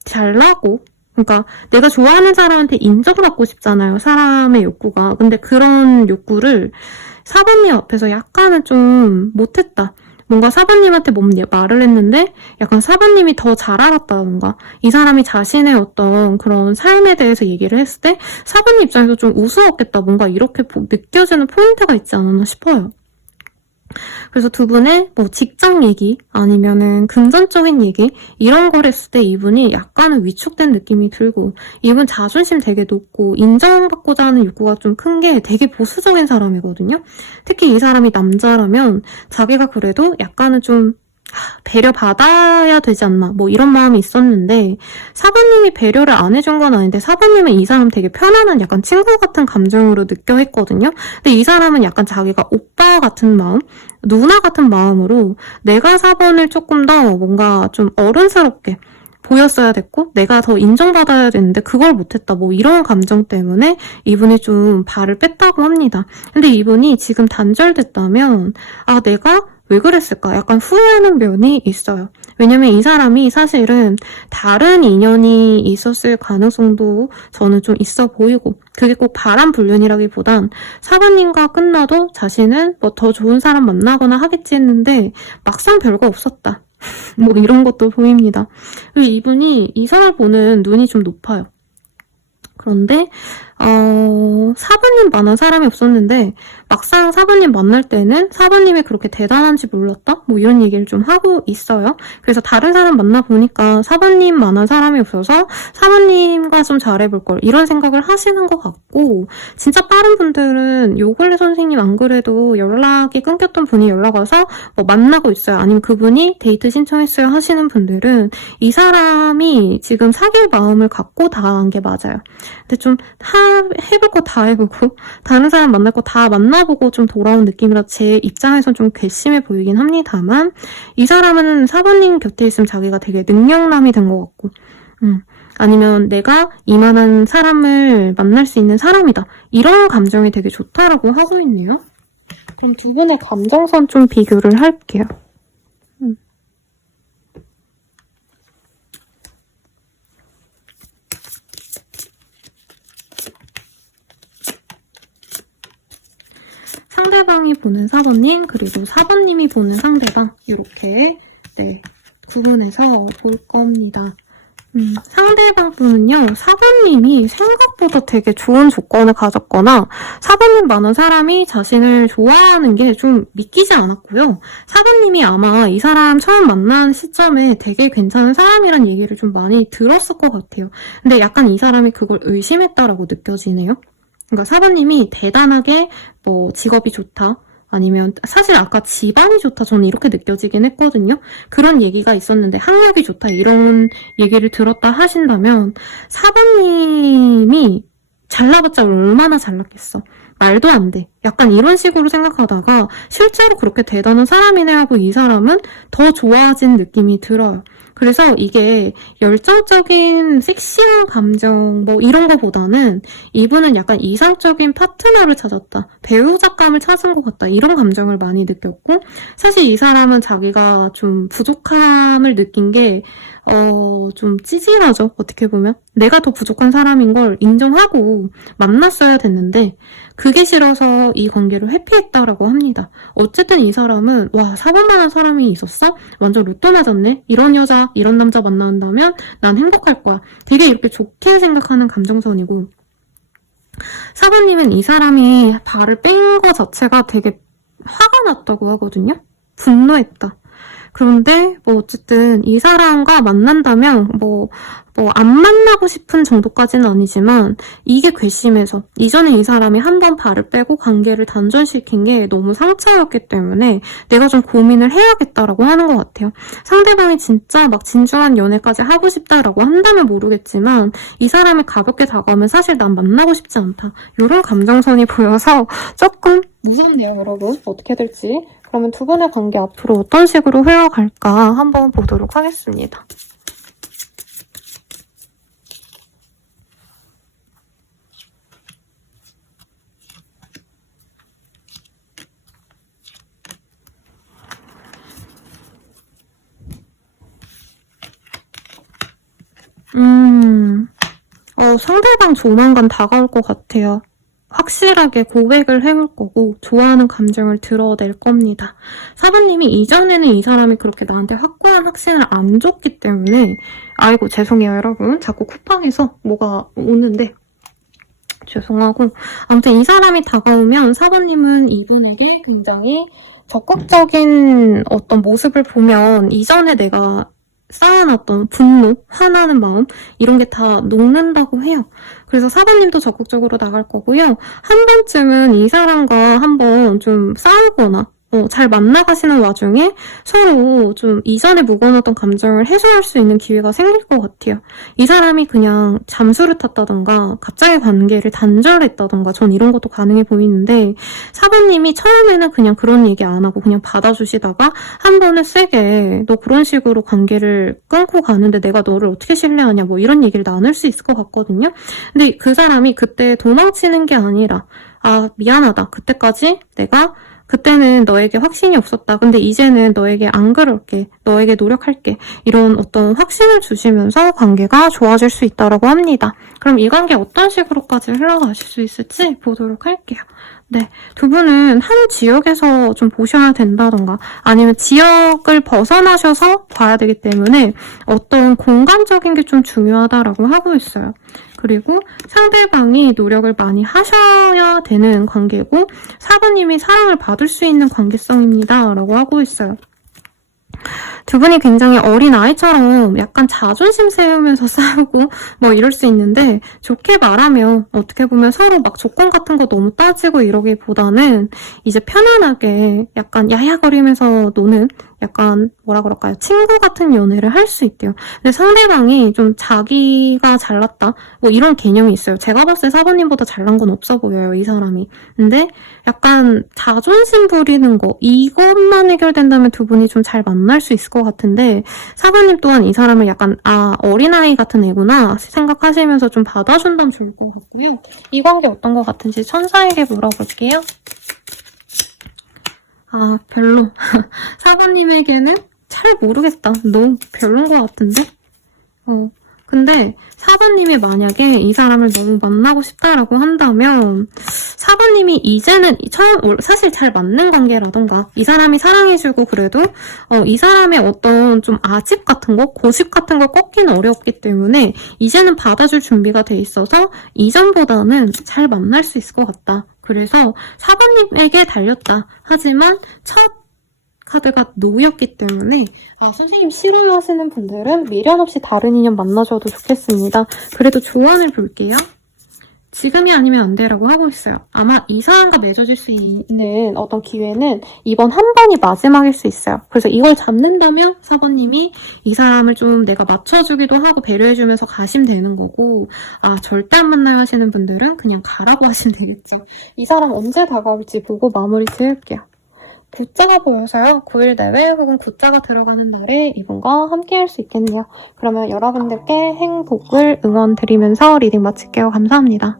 잘나고 그러니까 내가 좋아하는 사람한테 인정받고 싶잖아요. 사람의 욕구가. 근데 그런 욕구를 사부님 앞에서 약간은 좀 못했다. 뭔가 사부님한테 말을 했는데 약간 사부님이 더 잘 알았다던가 이 사람이 자신의 어떤 그런 삶에 대해서 얘기를 했을 때 사부님 입장에서 좀 우스웠겠다. 뭔가 이렇게 느껴지는 포인트가 있지 않았나 싶어요. 그래서 두 분의 뭐 직장 얘기 아니면은 금전적인 얘기 이런 걸 했을 때 이분이 약간은 위축된 느낌이 들고 이분 자존심 되게 높고 인정받고자 하는 욕구가 좀 큰 게 되게 보수적인 사람이거든요. 특히 이 사람이 남자라면 자기가 그래도 약간은 좀 배려받아야 되지 않나 뭐 이런 마음이 있었는데 사부님이 배려를 안 해준 건 아닌데 사부님은 이 사람 되게 편안한 약간 친구 같은 감정으로 느껴 했거든요. 근데 이 사람은 약간 자기가 오빠 같은 마음 누나 같은 마음으로 내가 사부를 조금 더 뭔가 좀 어른스럽게 보였어야 됐고 내가 더 인정받아야 되는데 그걸 못했다 뭐 이런 감정 때문에 이분이 좀 발을 뺐다고 합니다. 근데 이분이 지금 단절됐다면 내가 왜 그랬을까? 약간 후회하는 면이 있어요. 왜냐면 이 사람이 사실은 다른 인연이 있었을 가능성도 저는 좀 있어 보이고 그게 꼭 바람불륜이라기보단 사부님과 끝나도 자신은 뭐 더 좋은 사람 만나거나 하겠지 했는데 막상 별거 없었다. 뭐 이런 것도 보입니다. 그리고 이분이 이성을 보는 눈이 좀 높아요. 그런데 사부님 만난 사람이 없었는데 막상 사부님 만날 때는 사부님이 그렇게 대단한지 몰랐다? 뭐 이런 얘기를 좀 하고 있어요. 그래서 다른 사람 만나보니까 사부님 만난 사람이 없어서 사부님과 좀 잘해볼 걸 이런 생각을 하시는 것 같고 진짜 빠른 분들은 요 근래 선생님 안 그래도 연락이 끊겼던 분이 연락 와서 뭐 만나고 있어요. 아니면 그분이 데이트 신청했어요 하시는 분들은 이 사람이 지금 사귈 마음을 갖고 다가간 게 맞아요. 근데 좀 해볼 거 다 해보고 다른 사람 만날 거 다 만나보고 좀 돌아온 느낌이라 제 입장에선 좀 괘씸해 보이긴 합니다만 이 사람은 사부님 곁에 있으면 자기가 되게 능력남이 된 것 같고 아니면 내가 이만한 사람을 만날 수 있는 사람이다 이런 감정이 되게 좋다라고 하고 있네요. 그럼 두 분의 감정선 좀 비교를 할게요. 상대방이 보는 사부님 그리고 사부님이 보는 상대방 이렇게 구분해서 볼 겁니다. 상대방 분은요 사부님이 생각보다 되게 좋은 조건을 가졌거나 사부님 많은 사람이 자신을 좋아하는 게 좀 믿기지 않았고요. 사부님이 아마 이 사람 처음 만난 시점에 되게 괜찮은 사람이란 얘기를 좀 많이 들었을 것 같아요. 근데 약간 이 사람이 그걸 의심했다라고 느껴지네요. 그러니까 사부님이 대단하게 뭐 직업이 좋다 아니면 사실 아까 집안이 좋다 저는 이렇게 느껴지긴 했거든요. 그런 얘기가 있었는데 학력이 좋다 이런 얘기를 들었다 하신다면 사부님이 잘나봤자 얼마나 잘났겠어. 말도 안 돼. 약간 이런 식으로 생각하다가 실제로 그렇게 대단한 사람이네 하고 이 사람은 더 좋아진 느낌이 들어요. 그래서 이게 열정적인 섹시한 감정 뭐 이런 거보다는 이분은 약간 이상적인 파트너를 찾았다. 배우자감을 찾은 것 같다. 이런 감정을 많이 느꼈고 사실 이 사람은 자기가 좀 부족함을 느낀 게 좀 찌질하죠. 어떻게 보면. 내가 더 부족한 사람인 걸 인정하고 만났어야 됐는데 그게 싫어서 이 관계를 회피했다라고 합니다. 어쨌든 이 사람은 와 사볼만한 사람이 있었어? 완전 로또 맞았네? 이런 여자, 이런 남자 만난다면 난 행복할 거야. 되게 이렇게 좋게 생각하는 감정선이고 사부님은 이 사람이 발을 뺀 거 자체가 되게 화가 났다고 하거든요. 분노했다. 그런데 뭐 어쨌든 이 사람과 만난다면 뭐 안 만나고 싶은 정도까지는 아니지만 이게 괘씸해서 이전에 이 사람이 한 번 발을 빼고 관계를 단절시킨 게 너무 상처였기 때문에 내가 좀 고민을 해야겠다라고 하는 것 같아요. 상대방이 진짜 막 진중한 연애까지 하고 싶다라고 한다면 모르겠지만 이 사람이 가볍게 다가오면 사실 난 만나고 싶지 않다. 이런 감정선이 보여서 조금 무섭네요, 여러분. 어떻게 될지. 그러면 두 분의 관계 앞으로 어떤 식으로 흘러갈까 한번 보도록 하겠습니다. 상대방 조만간 다가올 것 같아요. 확실하게 고백을 해볼 거고 좋아하는 감정을 드러낼 겁니다. 사부님이 이전에는 이 사람이 그렇게 나한테 확고한 확신을 안 줬기 때문에 아이고 죄송해요 여러분. 자꾸 쿠팡에서 뭐가 오는데 죄송하고 아무튼 이 사람이 다가오면 사부님은 이분에게 굉장히 적극적인 어떤 모습을 보면 이전에 내가 쌓아놨던 분노, 화나는 마음 이런 게 다 녹는다고 해요. 그래서 사부님도 적극적으로 나갈 거고요. 한 번쯤은 이 사람과 한번 좀 싸우거나 잘 만나가시는 와중에 서로 좀 이전에 묵어놨던 감정을 해소할 수 있는 기회가 생길 것 같아요. 이 사람이 그냥 잠수를 탔다던가 갑자기 관계를 단절했다던가 전 이런 것도 가능해 보이는데 사부님이 처음에는 그냥 그런 얘기 안 하고 그냥 받아주시다가 한 번에 세게 너 그런 식으로 관계를 끊고 가는데 내가 너를 어떻게 신뢰하냐 뭐 이런 얘기를 나눌 수 있을 것 같거든요. 근데 그 사람이 그때 도망치는 게 아니라 아 미안하다. 그때는 너에게 확신이 없었다. 근데 이제는 너에게 안 그럴게. 너에게 노력할게. 이런 어떤 확신을 주시면서 관계가 좋아질 수 있다고 합니다. 그럼 이 관계 어떤 식으로까지 흘러가실 수 있을지 보도록 할게요. 네, 두 분은 한 지역에서 좀 보셔야 된다던가 아니면 지역을 벗어나셔서 봐야 되기 때문에 어떤 공간적인 게 좀 중요하다라고 하고 있어요. 그리고 상대방이 노력을 많이 하셔야 되는 관계고 사부님이 사랑을 받을 수 있는 관계성입니다. 라고 하고 있어요. 두 분이 굉장히 어린 아이처럼 약간 자존심 세우면서 싸우고 뭐 이럴 수 있는데 좋게 말하면 어떻게 보면 서로 막 조건 같은 거 너무 따지고 이러기보다는 이제 편안하게 약간 야야거리면서 노는 약간 뭐라 그럴까요? 친구 같은 연애를 할 수 있대요. 근데 상대방이 좀 자기가 잘났다 뭐 이런 개념이 있어요. 제가 봤을 때 사부님보다 잘난 건 없어 보여요. 이 사람이. 근데 약간 자존심 부리는 거 이것만 해결된다면 두 분이 좀 잘 만날 수 있을 것 같은데 사부님 또한 이 사람을 약간 어린아이 같은 애구나 생각하시면서 좀 받아준다면 좋을 것 같고요. 이 관계 어떤 것 같은지 천사에게 물어볼게요. 별로. 사부님에게는 잘 모르겠다. 너무 별론 것 같은데? 근데 사부님이 만약에 이 사람을 너무 만나고 싶다라고 한다면 사부님이 이제는 사실 잘 맞는 관계라던가 이 사람이 사랑해주고 그래도 이 사람의 어떤 좀 아집 같은 거, 고집 같은 걸 꺾기는 어렵기 때문에 이제는 받아줄 준비가 돼 있어서 이전보다는 잘 만날 수 있을 것 같다. 그래서 사부님에게 달렸다. 하지만 첫 카드가 노였기 때문에 선생님 싫어하시는 분들은 미련 없이 다른 인연 만나줘도 좋겠습니다. 그래도 조언을 볼게요. 지금이 아니면 안 돼라고 하고 있어요. 아마 이 사람과 맺어질 수 있는 어떤 기회는 이번 한 번이 마지막일 수 있어요. 그래서 이걸 잡는다면 사부님이 이 사람을 좀 내가 맞춰주기도 하고 배려해주면서 가시면 되는 거고 절대 안 만나요 하시는 분들은 그냥 가라고 하시면 되겠죠. 이 사람 언제 다가올지 보고 마무리 지을게요. 구자가 보여서요. 9일 내외 혹은 구자가 들어가는 날에 이분과 함께 할 수 있겠네요. 그러면 여러분들께 행복을 응원 드리면서 리딩 마칠게요. 감사합니다.